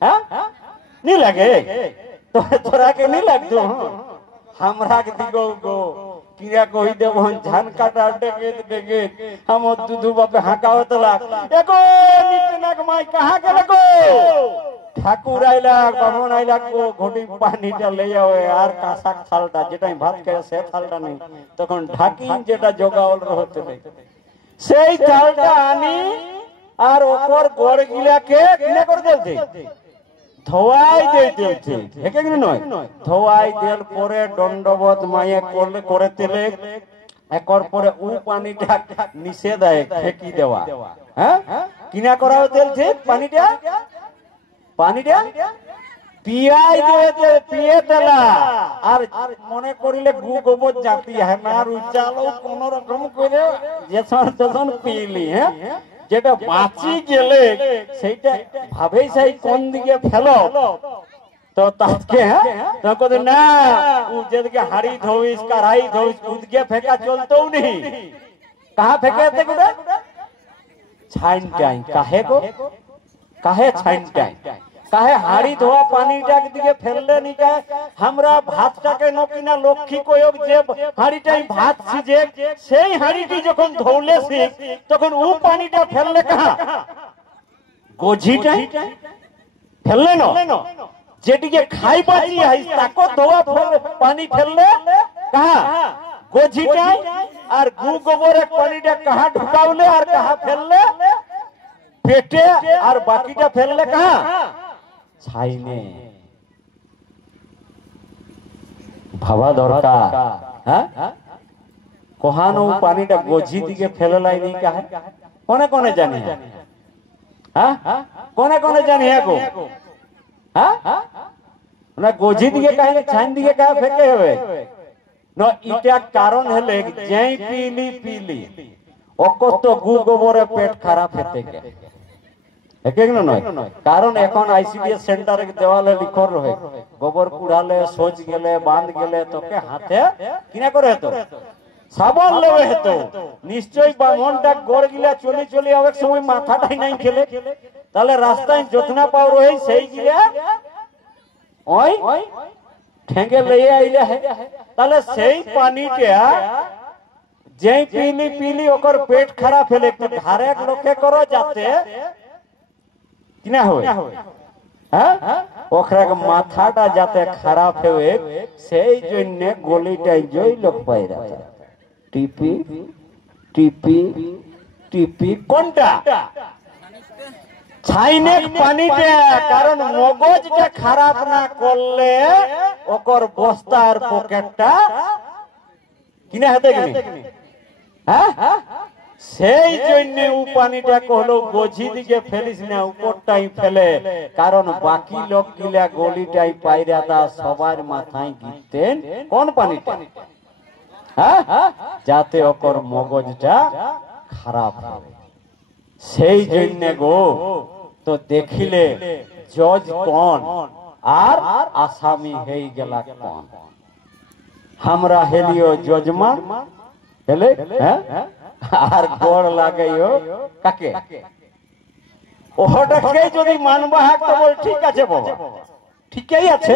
হ্যাঁ নি লাগে তো তোরাকে নি লাগতো আমরাকে দিগো গো কিরা কই দেব ঝানকাটা ডেগে ডেগে हमर দুধু বাপে হাঁকাওত লাগ এগো নিতনাক মাই কাহা গেল গো ঠাকুর আইলা ব্রাহ্মণ আইলা কো ঘটি পানিটা লই আওয়ে আর কাঁসাক থালটা যেটাই ভাত খায় সে থালটা নেই তখন ঢাকিন যেটা জোগাওল রহতে সেই থালটা আনি আর ওপর গড় গিলাকে কিনা করে দেলতে ধোয়াই দেলতে হেকে কি নয় ধোয়াই দেল পরে দণ্ডবোধ মায়ে করলে করে তেলে একর পরে উ পানিটা নিষেধ হয় ফেকি দেওয়া হ্যাঁ কিনা করা দেলতে পানিটা পিয়াই দিয়েছে পিয়ে দেলা আর মনে করিলে গু গোবর জাতি হ্যাঁ আর উচ্চালো কোন রকম করে যেসন পিলি হ্যাঁ যেটা বাঁচি গেলে সেইটা ভাবেই সেই কোন দিকে ফেলো তো তাকে তো কই না ও যেদিকে হাড়ি ধোইস কড়াই ধোইস উদকে ফেকা চলতও নেই কাহা ফেকেতে গুড়ে ছাইন টাইম কাহে গো কাহে ছাইন টাইম কাহে হাড়ি ধোয়া পানিটাকে দিকে ফেললে নি কাহে আমরা ভাতটাকে নকিনা লক্ষ্মী কয়ক যে হাড়িটাই ভাত সিজে সেই হাড়িটি যখন ধৌলে শিখ তখন ও পানিটা ফেললে কাহা গোঝিটাই ফেললে না যেটিকে খাই বাজি আইস তাকো ধোয়া পানি ফেললে কাহা গোঝিটাই আর গু গোবরের পানিটা কাহা ঢুকাওলে আর কাহা ফেললে পেটে আর বাকিটা ফেললে কাহা ছাইনে ভাবা দরকার হ্যাঁ কোহানো পানিটা গোঝি দিকে ফেললাই নি কাহে কোনে কোনে জানি হ্যাঁ কোনে কোনে জানি গো হ্যাঁ না গোঝি দিকে কাহে ছাইন দিকে কাহে ফেকে হবে না এটা কারণ হলে যেই পিলি অকত গু গোবরে পেট খারাপ হতে গে কারণ এখন আইসিডিএস সেন্টারে দেওয়ালে লিখর রহে গোবর কুড়ালে সোজ গেলে বাঁধ গেলে তোকে হাতে কিনা করে হতো সাবল লেবে হতো নিশ্চয়ই ব্রাহ্মণটা গড় গিলা চলি চলি অনেক সময় মাথাটাই নাই খেলে তাহলে রাস্তায় যতনা পাও রহে সেই গিলা ওই ঠেঙ্গে লইয়ে আইলে তাহলে সেই পানিটা যেই পিলি ওকর পেট খারাপ হলে একটু ধারে লোকে করো যাতে কিনা হয় হ্যাঁ ওখরা মাথাটা যাতে খারাপ হবে সেই জন্য গলিটাই জই লোক পাইরা টিপি টিপি টিপি কোনটা ছাইনে পানিটা কারণ মগজটা খারাপ না করলে ওকর বস্তার পকেটটা কিনা হতে গেলে হ্যাঁ সেই জন্য ও পানিটা কহলো গোঝি দিকে ফেলিস না উপরটাই ফেলে কারণ বাকি লোক গিলা গলিটাই পাইরা তা সবার মাথায় গিতেন কোন পানিটা হ্যাঁ যাতে ওকর মগজটা খারাপ হবে সেই জন্য গো তো দেখিলে জজ কোন আর আসামি হয়ে গেলা কোন हमरा হেলিও যজমা হেলে হ্যাঁ আর গড় লাগাইও কাকে ওটাকে যদি মানবা হাক তো বল ঠিক আছে বাবা ঠিকই আছে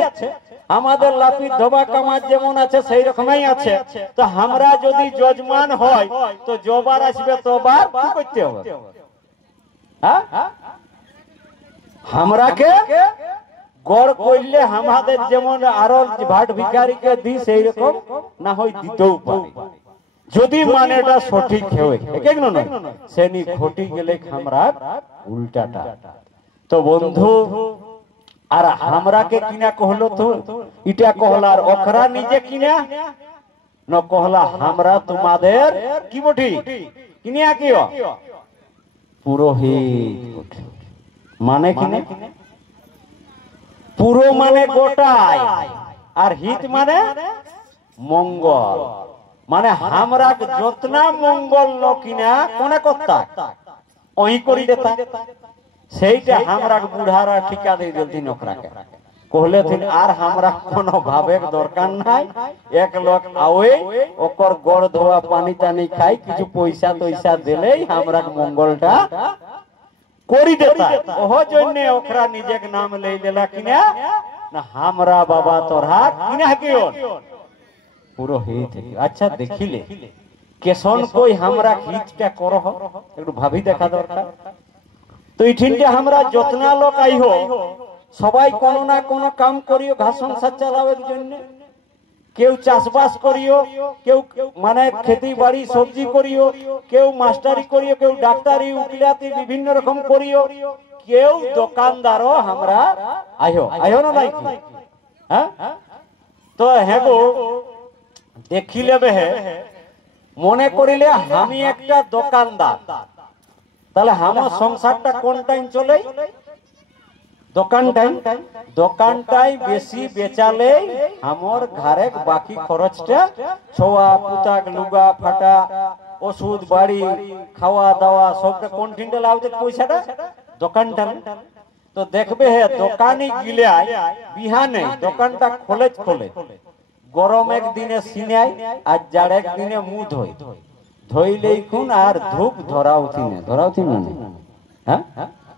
আমাদের লাপি ধোবা কামাজ যেমন আছে সেই রকমই আছে তো আমরা যদি যজমান হয় তো জবার আসবে তোবার কি করতে হবে হ্যাঁ আমরাকে গড় কইলে আমাদের যেমন আরো ভাট ভিখারিকে দি সেই রকম না হয় দিতেও পারি যদি মানেটা সঠিক হয় কেন নয় সেনি ঘটি গেলে আমরা উল্টাটা তো বন্ধু আর আমরাকে কিনা কহলো তো এটা কহলার ওখরা নিজে কিনা ন কহলা আমরা তোমাদের কি বটি কিনিয়া কিও পুরোহিত মানে কিনে পুরো মানে গোটাই আর হিত মানে মঙ্গল মানে আমরা যতনা মঙ্গল কিনা কোনে করতা ওই করি দেতা সেইটা আমরা বুড়ারা ঠিকা দিয়ে দিলতিন ওকরাকে কহলে থিন আর আমরা কোনো ভাবের দরকার নাই এক লোক আওয়ে ওকর গড় ধোয়া পানি টানি খাই কিছু পয়সা তৈসা দিলেই আমরা মঙ্গলটা করি দেতা ওহ জন্য ওকরা নিজের নাম লই দিলা কিনা না আমরা বাবা তোরা কিনা কিও পুরোহিত আচ্ছা দেখিলে কেশন কই আমরা হিতটা করহ একটু ভাবি দেখা দরকার তো এইঠিনটা আমরা যতনা লোক আইহো সবাই কোনো না কোনো কাম করিও ঘাস সংসার চালাবার জন্য কেউ চাষবাস করিও কেউ মানে খেতি বাড়ি সবজি করিও কেউ মাস্টারি করিও কেউ ডাক্তারি উকিলাতি বিভিন্ন রকম করিও কেউ দোকানদারও আমরা আইহো আইহো না নাই হ্যাঁ তো হ্যাঁ গো দেখিলে বেহে মনে করিলে আমি একটা দোকানদার তাহলে আমার সংসারটা কোন টাইম চলে দোকানটাই বেশি বেচালে আমার ঘরে বাকি খরচটা ছোয়া পুতাক লুগা ফাটা ওষুধ বাড়ি খাওয়া দাওয়া সবটা কোন ঠিনটা লাগতে পয়সাটা দোকানটা তো দেখবে হে দোকানি গিলে বিহানে দোকানটা খোলে গরম একদিনে সিনাই আর জাড় একদিনে মুখ ধইলেই খুন আর ধূপ ধরাও থিন হ্যাঁ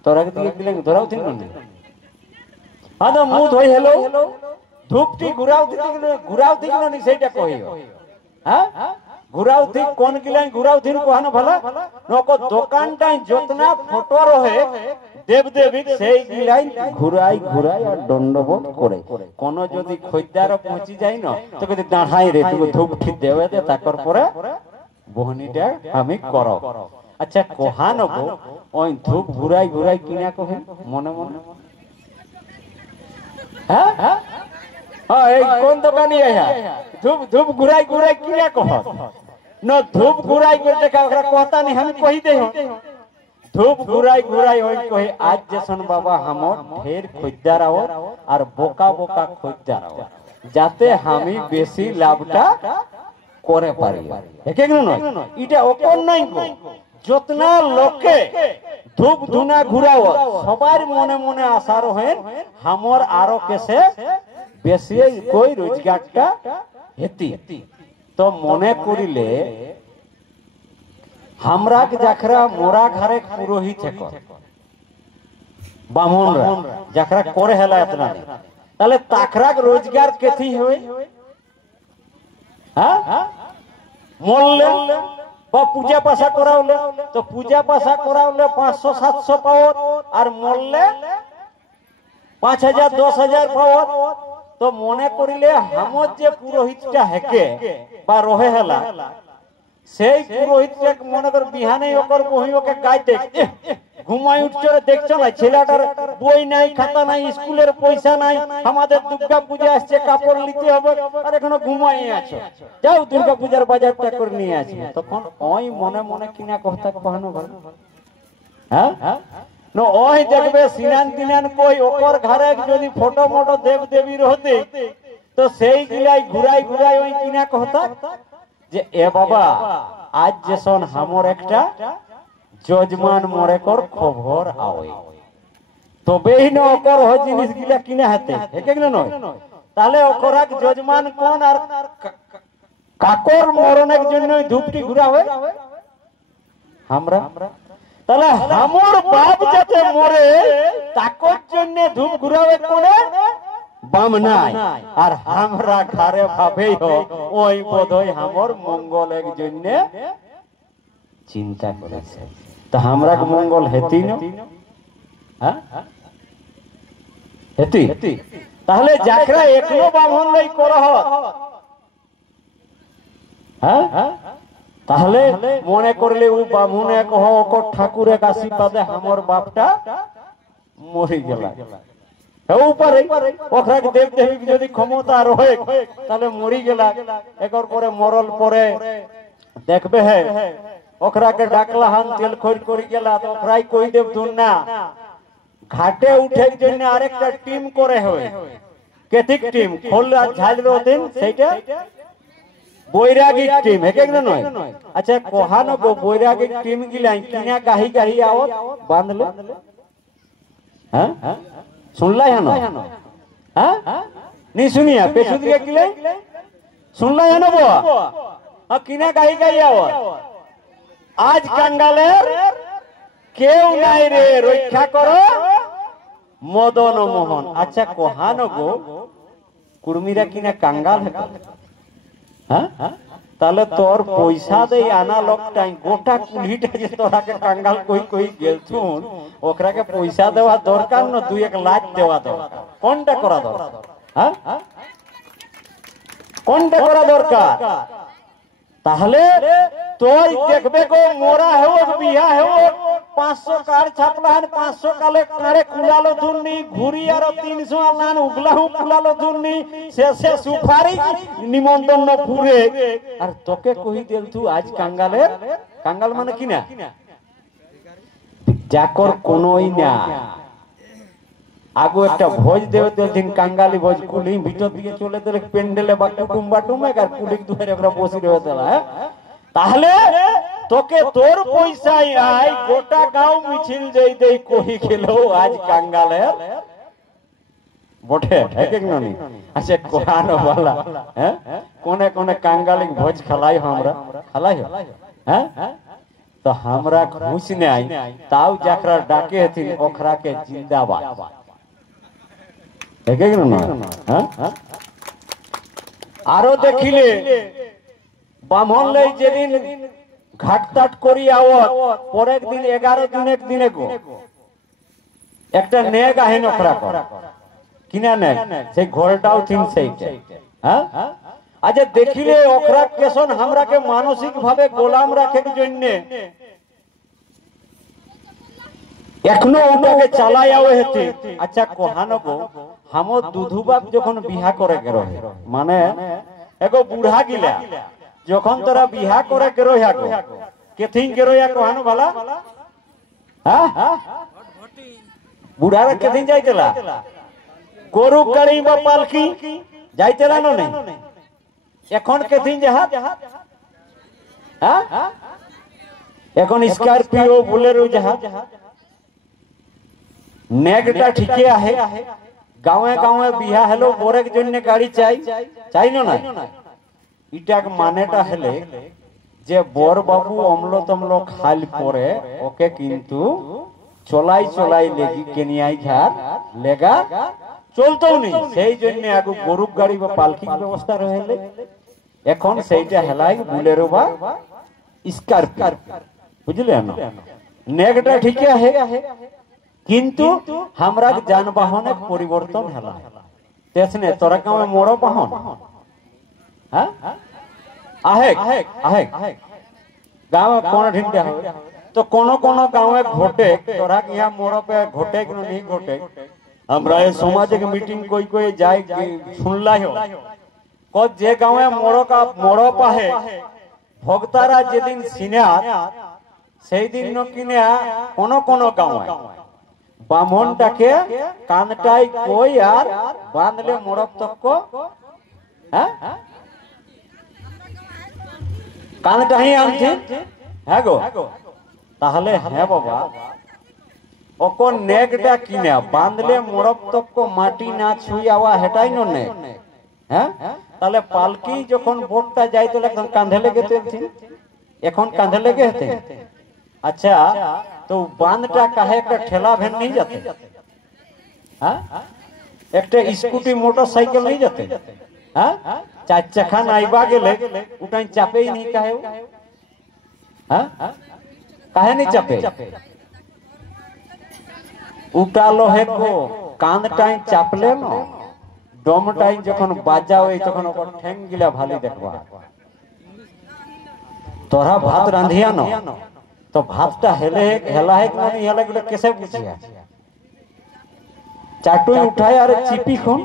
তোরা দিকে গিলে ধরাও থিন হ্যাঁ তো মুখ ধই হেলো ধূপটি ঘুরাও দিক নি সেইটা কহিও হ্যাঁ ঘুরাও দিক কোন গিলাই ঘুরাও দিন কোহানো ভালা নকো দোকানটাই যতনা ফটো রহে দেবদেবী সেই গিলাই ঘুরাই আর দণ্ডবোধ করে কোন যদি খদ্দার পৌঁছি যায় না তো কদি দাঁড়াই রে তুই ধূপ ঠিক দেবে দে তারপর পরে বহনিটা আমি করো আচ্ছা কোহানো গো ওই ধূপ ঘুরাই কিনা কহে মনে হ্যাঁ হ্যাঁ এই কোন দোকানি আয়া ধূপ ঘুরাই কিনা কহ ন ধূপ ঘুরাই করে দেখা ওকরা কথা নি আমি কহি দে ধূপ ঘুরাই ওই কহে আজ যেসন বাবা হামর ঢের খদ্দার আও আর বোকা খদ্দার আও যাতে আমি বেশি লাভটা করে পারি কেন নয় এটা ওকর নাই গো যতনা লোকে ধূপ ধুনা ঘুরাও সবার মনে আশা রহেন হামর আরো কেসে বেশি কই রোজগারটা হেতি তো মনে করিলে আমরা যাখরা মোরা ঘরে পুরোহিত বামুনরা যাখরা করে হেলা এতনা তাহলে তাখরা রোজগার কেথি হয় হ্যাঁ মরলে বা পূজা পাশা করাওলে তো পূজা পাশা করাওলে 500-700 পাওয়ার আর মরলে 5000 10,000 পাওয়ার তো মনে করিলে আমার যে পুরোহিতটা হেকে বা রহে হেলা সেই পুরোহিতটা মনে কর বিহানে ওকর বহি ওকে গাইতে ঘুমাই উঠছে দেখছো না ছেলেটার বই নাই খাতা নাই স্কুলের পয়সা নাই আমাদের দুর্গা পূজা আসছে কাপড় নিতে হবে আর এখনো ঘুমাই আছো যাও দুর্গা পূজার বাজারটা করে নিয়ে আসি তখন ওই মনে কিনা কথা কহানো ভালো হ্যাঁ নো ওই দেখবে সিনান কই ওকর ঘরে যদি ফটো দেব দেবীর হতে তো সেই গিলাই ঘুরাই ওই কিনা কথা যে এ বাবা আজ যেসন হামর একটা যজমান মরে কর খবর আওয়ে তবেই না ওকর হ জিনিস গিলা কিনা হাতে হেকে নয় তাহলে ওকরাক যজমান কোন আর কাকর মরণের জন্য ধূপটি ঘুরা হয় আমরা, তাহলে আমার বাপ যাতে মরে তাকর জন্য ধূপ ঘুরাবে কোনে বামনাই, আর আমরা ঘরে ভাবেই ওই বোধহয় আমার মঙ্গলের জন্য চিন্তা করেছে, তা আমরা মঙ্গল হেতি না, হ্যাঁ হেতি। তাহলে যাকরা একলো বামন লাই করহ, হ্যাঁ তাহলে মনে করলে ও বামুনে কহ ঠাকুরে আশীর্বাদে আমার বাপটা মরে গেল, যদি ক্ষমতা রয়ে তাহলে মরি গেল, একর পরে মরল পরে দেখবে হ্যাঁ ওখরাকে ডাকলা হান তেল খোর করে গেল, ওখরাই কই দেব তুন না ঘাটে উঠে জন্য আরেকটা টিম করে হয়, কেতিক টিম খোলা ঝাল দিন সেইটা বৈরাগিক টিম এক এক নয়। আচ্ছা কহানো গো বৈরাগিক টিম গিলাই কিনা গাহি গাহি আও বাঁধলে, হ্যাঁ শুনলাই হানো, হ্যাঁ নি শুনিয়া পেছু দিকে গিলে শুনলাই হানো বো কিনা গাহি গাহি আও, আজ কাঙ্গালের কেউ নাই রে রক্ষা করো মদন মোহন। আচ্ছা কহানো গো কুর্মীরা কিনা কাঙ্গাল, হ্যাঁ তাহলে তোর পয়সা দেই আনা লোকটাই গোটা কুলিটা যে তোরাকে কাঙ্গাল কই কই গেলছুন, ওকরাকে পয়সা দেওয়া দরকার না, 2-1 লাখ দেওয়া দরকার, কোনটা করা দরকার, হ্যাঁ কোনটা করা দরকার। তাহলে তুই দেখবে গো মোরা হেও বিয়া হেও 500 কার ছাপলান 500 কালে কারে কুলালো ধুননি ঘুরি আর 300 আলান উগলাহু কুলালো ধুননি শেষে সুপারি নিমন্ত্রণ পুরে, আর তোকে কই দেল তুই আজ কাঙ্গালের, কাঙ্গাল মানে কি না যাকর কোনই না, আগো একটা ভোজ দেবে দিন কাঙ্গালি ভোজ কুলি ভিতর দিকে চলে দিলে পেন্ডেলে বা কুটুম বাটুম আর কুলিক দুয়ারে ওরা বসে রয়ে দিলা, তাহলে তোকে তোর পয়সায় আয় গোটা গাঁও মিছিল যেই দেই কই খেলো আজ কাঙ্গালের বটে এক এক ননি। আচ্ছা কোহানো বলা, হ্যাঁ কোনে কোনে কাঙ্গালিক ভোজ খালাই আমরা খালাই, হ্যাঁ তো আমরা ঘুষ নাই তাও যাকরা ডাকে হতিন ওখরাকে জিন্দাবাদ, এক এক ননি। হ্যাঁ আরো দেখিলে বামন লাই যেদিন ঘাটতাট করি আওয়াত পরের দিন 11 দিনের দিনে গো একটা নেগ আহেন ওখরা কর কিনা নেগ সেই ঘরটাও ঠিক সেইটা, হ্যাঁ আচ্ছা দেখিলে ওখরা কেসন আমরাকে মানসিক ভাবে গোলাম রাখার জন্য এখনো ওটাকে চালাই আও হেতে। আচ্ছা কহানো গো হামর দুধুবাপ যখন বিহা করে গেল, মানে এগো বুড়া গিলা যখন তোরা বিহা করে গেরোয়া গো কেথিন গেরোয়া কহানো ভালা, হ্যাঁ বুড়ারা কেথিন যাইতেলা গরু গাড়ি বা পালকি যাইতেলা ননে, এখন কেথিন যাহা, হ্যাঁ এখন স্করপিও বুলেরো যাহা নেগটা ঠিকই আহে, গাঁয়ে গাঁয়ে বিহা হলো বরের জন্য গাড়ি চাই চাই না, ইটাক মানেটা হলে যে বর বাবু অম্ল তম্ল খাল পরে ওকে কিন্তু চলাই চলাই লেগি কেনিয়াই ঘাট লেগা চলতেও নেই, সেই জন্য আগে গরু গাড়ি বা পালকি ব্যবস্থা রয়েছে, এখন সেইটা হেলাই বুলেরো বা স্করপিও, বুঝলে নেগটা ঠিকই আহে কিন্তু আমরা যানবাহনের পরিবর্তন হেলা তেসনে তোরা কামে মোড় বাহন, হ্যাঁ আহে আহে গাঁव কোন ঢিনটা হবে তো কোন কোন গাঁवे ঘটে তোরা ইয়া মোড় पे ঘটে কি नहीं ঘটে, আমরা এই সমাজে মিটিং কই কই যাই শুনলাই हो को যে গাঁवे মোড় পাহে ভক্তারা যেদিন সিনা সেই দিন কিনে কোন কোন গাঁवे বামনটাকে কানটাই কই আর বাঁধলে মোড়ক তক, হ্যাঁ কানটা হি আনছি, হ্যাঁ গো তাহলে হ্যাঁ বাবা ওকো নেগটা কিনা বাঁধলে মোড়ক তক মাটি না ছুঁই আওয়া হেটাই নে, হ্যাঁ তাহলে পালকি যখন ভোটটা যাই তো একদম কাঁধে লেগে তেলছেন, এখন কাঁধে লেগে হেতে। আচ্ছা, তো বাঁধটা কাহে একটা ঠেলা ভ্যান নিয়ে যেতে, হ্যাঁ একটা স্কুটি মোটরসাইকেল নিয়ে যেতে, হ্যাঁ 4 চাকা নাইবা গেলে উঠাই চাপেই নি কাহে, হ্যাঁ কাহে নি চাপে উঠালো হে কো কাঁধটাই চাপলে না ডমটাই যখন বাজাও তখন ওপর ঠ্যাং গিলা ভালি দেখবা। তোরা ভাত রাঁধিয়া ন তো ভাতটা হেলে হেলা হেক মানে হেলা গুলো কেসে বুঝিয়া চাটুই উঠায় আর চিপি খন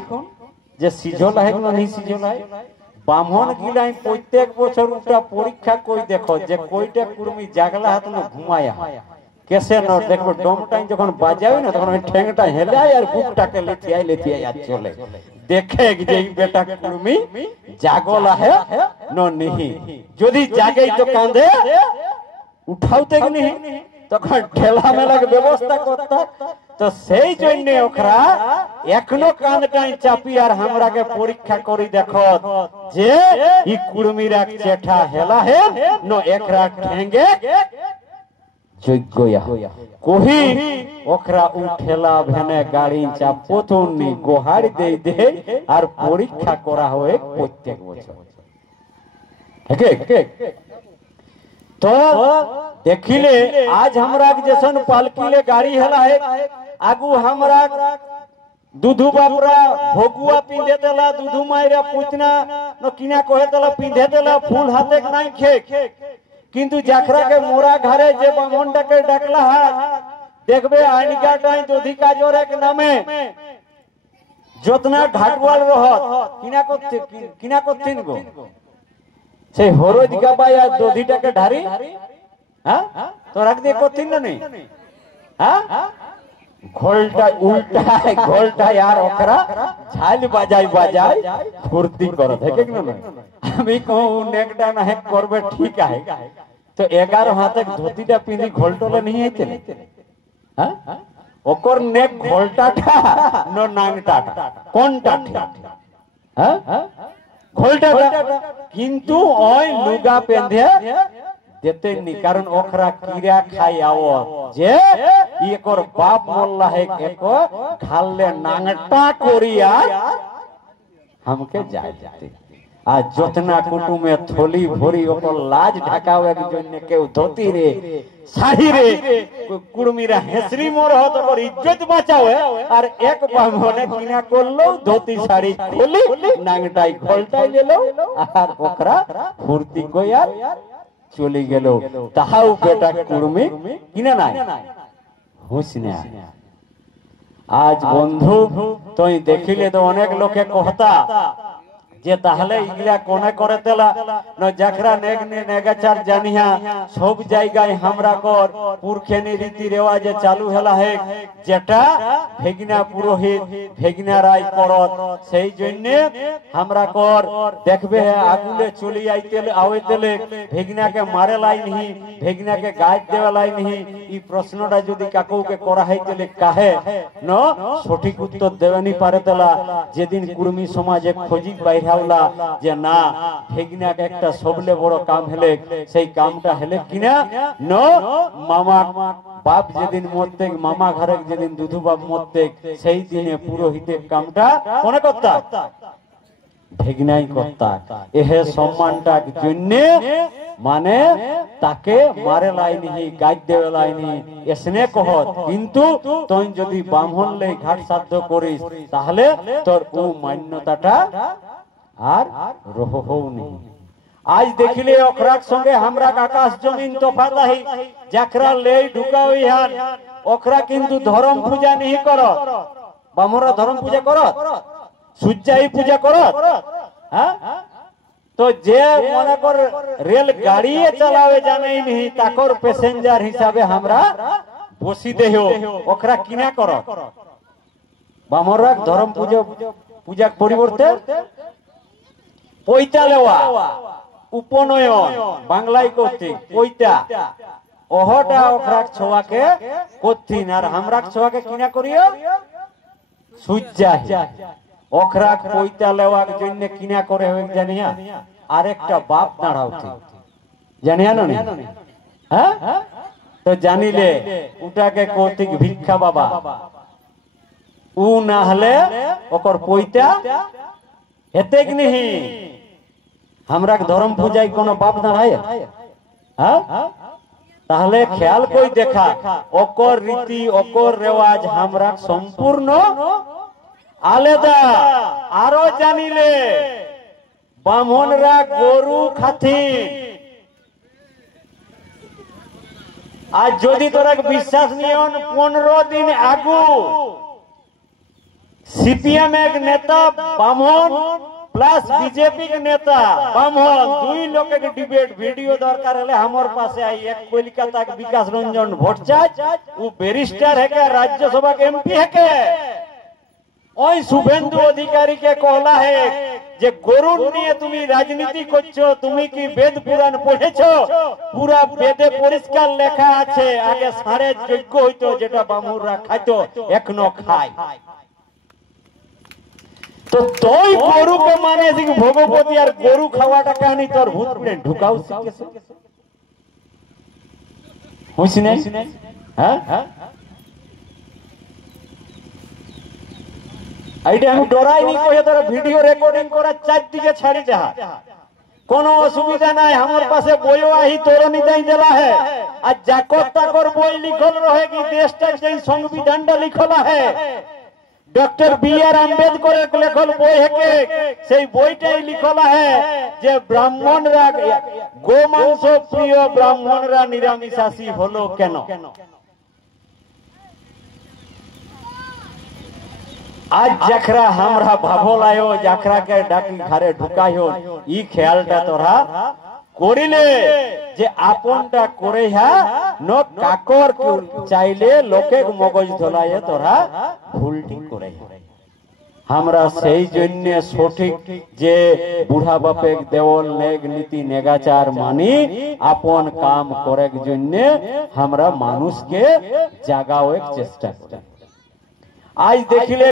যে সিঝল হেক না नहीं সিঝল है। ব্রাহ্মণ গিলাই প্রত্যেক বছর উঠা পরীক্ষা কই দেখো যে কইটা কুর্মি জাগলা হাত না ঘুমায়া কেসে ন দেখো ডমটাই যখন বাজাও না তখন ওই ঠ্যাংটা হেলায় আর বুকটাকে লেথিয়াই আর চলে দেখে যে এই বেটা কুর্মি জাগলা হে ন नहीं, যদি জাগেই তো কাঁধে উঠাওতে কি नहीं তখন ঠেলা মেলার ব্যবস্থা করতে। তো সেই জন্য ওখরা এখনো কাঁধটাই চাপি আর আমরাকে পরীক্ষা করি দেখো যে ই কুর্মিরা চেঠা হেলা হে ন একরা ঠেঙ্গে যোগ্যয়া কহি ওখরা উঠেলা ভেনে গাড়ি চাপ প্রথম নি গোহাড়ি দেই দে আর পরীক্ষা করা হয় প্রত্যেক বছর। तो देखिले आज हमरा जैसन पालकीले गाड़ी हला है आगू हमरा दूधू बाबरा भोगुआ पिंधे देला दूधू मायरा पुतना न किना कहे देला पिंधे देला फूल हाथे नहीं खे किंतु जाखरा के मोरा घरे जे बामंडा के डकला है देखबे आनिका टाई दोधिका जोरे के नामे जोतना घाटवाल रहत किना को तीन गो से हरोज गाबाया दोधीटाके ढारी, हाँ तो रख दे को तीन नहीं, हाँ घोलटा उल्टा घोलटा यार ओकरा झाल बाजाई फुर्ती करत है कि नहीं। আমি कहूं नेकटा ना है करबे ठीक है तो 11 हाथ धोतीटा पिंदी घोलटले नहीं है चले, हाँ ओकर नेक घोलटाटा नो नांगटा कोनटा हाँ घोलटा किंतु ओय लुगा पेंधे देते नी कारण ओखरा कीड़ा खाई आओ जे एकर बाप मोल्ला है एको घालले नांगटा कोरिया हमके जाय जाते आ जोतना कुटुमे थोली भोरी ओपर लाज ढाकावे के जन्ने के धोती रे साड़ी रे कुड़मीरा हेसरी मोर हो तो और इज्जत बचाओ और एक बामने किना करलो धोती साड़ी खोली नांगटाई खोलटाई लेलो और ओकरा फुर्ती को यार चली गेलो ताहाउ बेटा कुड़मी किना নাই হুঁশ না। आज बंधु तो देखिले तो अनेक लोके कहता যে তাহলে ইগলা কোনে করে দেলা ন জাখরা নেগাচার জানিয়া সব জায়গায় আমরা কর পুরখেনি রীতি রেওয়াজে চালু হেলা হে যেটা ভেগনা পুরোহিত ভেগনা রায় করত সেই জন্য আমরা কর দেখবে আগুলে চলি আইতেলে ভেগনাকে মারে লাই नहीं ভেগনাকে গায়ে দেওয়া লাই नहीं। এই প্রশ্নটা যদি কাকুকে করা হইতেলে কাহে ন সঠিক উত্তর দেবেনি পারে দেলা যেদিন কুর্মী সমাজে খোঁজি বাইরে যে না ভেগনা একটা সবলে বড় কাম হেলে সেই কামটা হেলে কিনা ন মামা বাপ যেদিন মরতে মামা ঘরে যেদিন দুধু বাপ মরতে সেই দিনে পুরোহিতের কামটা কোনে করতা ভেগনাই করতা। এহে সম্মানটার জন্য মানে তাকে মারে লাইনি গাছ দেবে লাইনি এসনে কহত কিন্তু তুই যদি ব্রাহ্মণ লে ঘাট সাধ্য করিস তাহলে তোর ও মান্যতাটা আর রহও নেই। आज देखिले ओखराक संगे हमरा आकाश जमीन तफात है जाकरा ले ढुकाई हान ओखरा किंतु धर्म पूजा नहीं करत बामरा धर्म पूजा करत सूर्याई पूजा करत, हां तो जे मने कर रेल गाड़ी चलावे जाने नहीं ताकर पैसेंजर हिसाबे हमरा बसी देहो ओखरा किना करत बामरा धर्म पूजा परिवर्ते পয়তা লেওয়া উপনয়ন বাংলায় করতে পয়তা ওহটা ওখরাক ছোয়াকে করতিন আর আমরাক ছোয়াকে কিনা করিও সূর্যা ওখরা পয়তা লেওয়ার জন্য কিনা করে হয়ে জানিয়া আরেকটা বাপ দাঁড়াও ঠিক জানিয়া না হ্যাঁ তো জানিলে ওটাকে কৌতিক ভিক্ষা বাবা উ না হলে ওকর পয়তা হেতে কি नहीं हमरा ধর্ম পূজায় কোন বাপ দাঁড়ায় হ্যাঁ তাহলে খেয়াল কই দেখা ওকর রীতি ওকর রেওয়াজ আমরা সম্পূর্ণ আলাদা আরো জানিলে ব্রাহ্মণরা গরু খাতি আর যদি তোরা বিশ্বাস নিয়ন 15 দিন আগু सीपीएम एक नेता ब्राह्मण प्लस बीजेपी के नेता ब्राह्मण दुई लोग के डिबेट वीडियो दरकार है हमारे पास आई एक कोलकाता के विकास रंजन भट्टाचार्य वो बैरिस्टर है के राज्यसभा के एमपी है के ওই শুভেন্দু অধিকারী কে कहला है যে গরুর নিয়ে তুমি রাজনীতি করছো তুমি কি বেদ পুরাণ পড়েছো পুরা বেদে পরিষ্কার লেখা আছে আগে সাড়ে যজ্ঞ হইতো যেটা ব্রাহ্মণরা খাইতো এখনো খায় तो तोई गोरु के माने सिंह भोगपति यार गोरु खावाटा कहानी तोर भूत प्रेम ढुकाऊ कैसे हुई नहीं हां आइडिया हम डराई नहीं कोई তোরা ভিডিও রেকর্ডিং করা চারদিকে ছাড়ি যা কোনো অসুবিধা নাই আমার পাশে বইও আহি তরনি দেই দেলা है আর জাকর তাকর বই লিখল রহে কি দেশটা যেই সংবিধানটা লিখলা है डॉक्टर बी.आर. आम्बेडकर लेखल বই হেকে সেই বইটাই লিখলা है যে ব্রাহ্মণরা গোমাংস প্রিয় ব্রাহ্মণরা নিরামিষাশী হলো কেন आज जखरा हमरा भाभोलायो जखरा के डाकी घरे ढुकायो ई ख्यालटा तोरा করিলে যে আপনটা করে হ্যাঁ ন কাকর চাইলে লোকে মগজ ধলায়ে তোরা ভুলটি করে আমরা সেই জন্য সঠিক যে বুড়া বাপে দেওল নেগ নীতি নেগাচার মানি আপন কাম করার জন্য আমরা মানুষকে জাগাওয়ার চেষ্টা করি আজ দেখিলে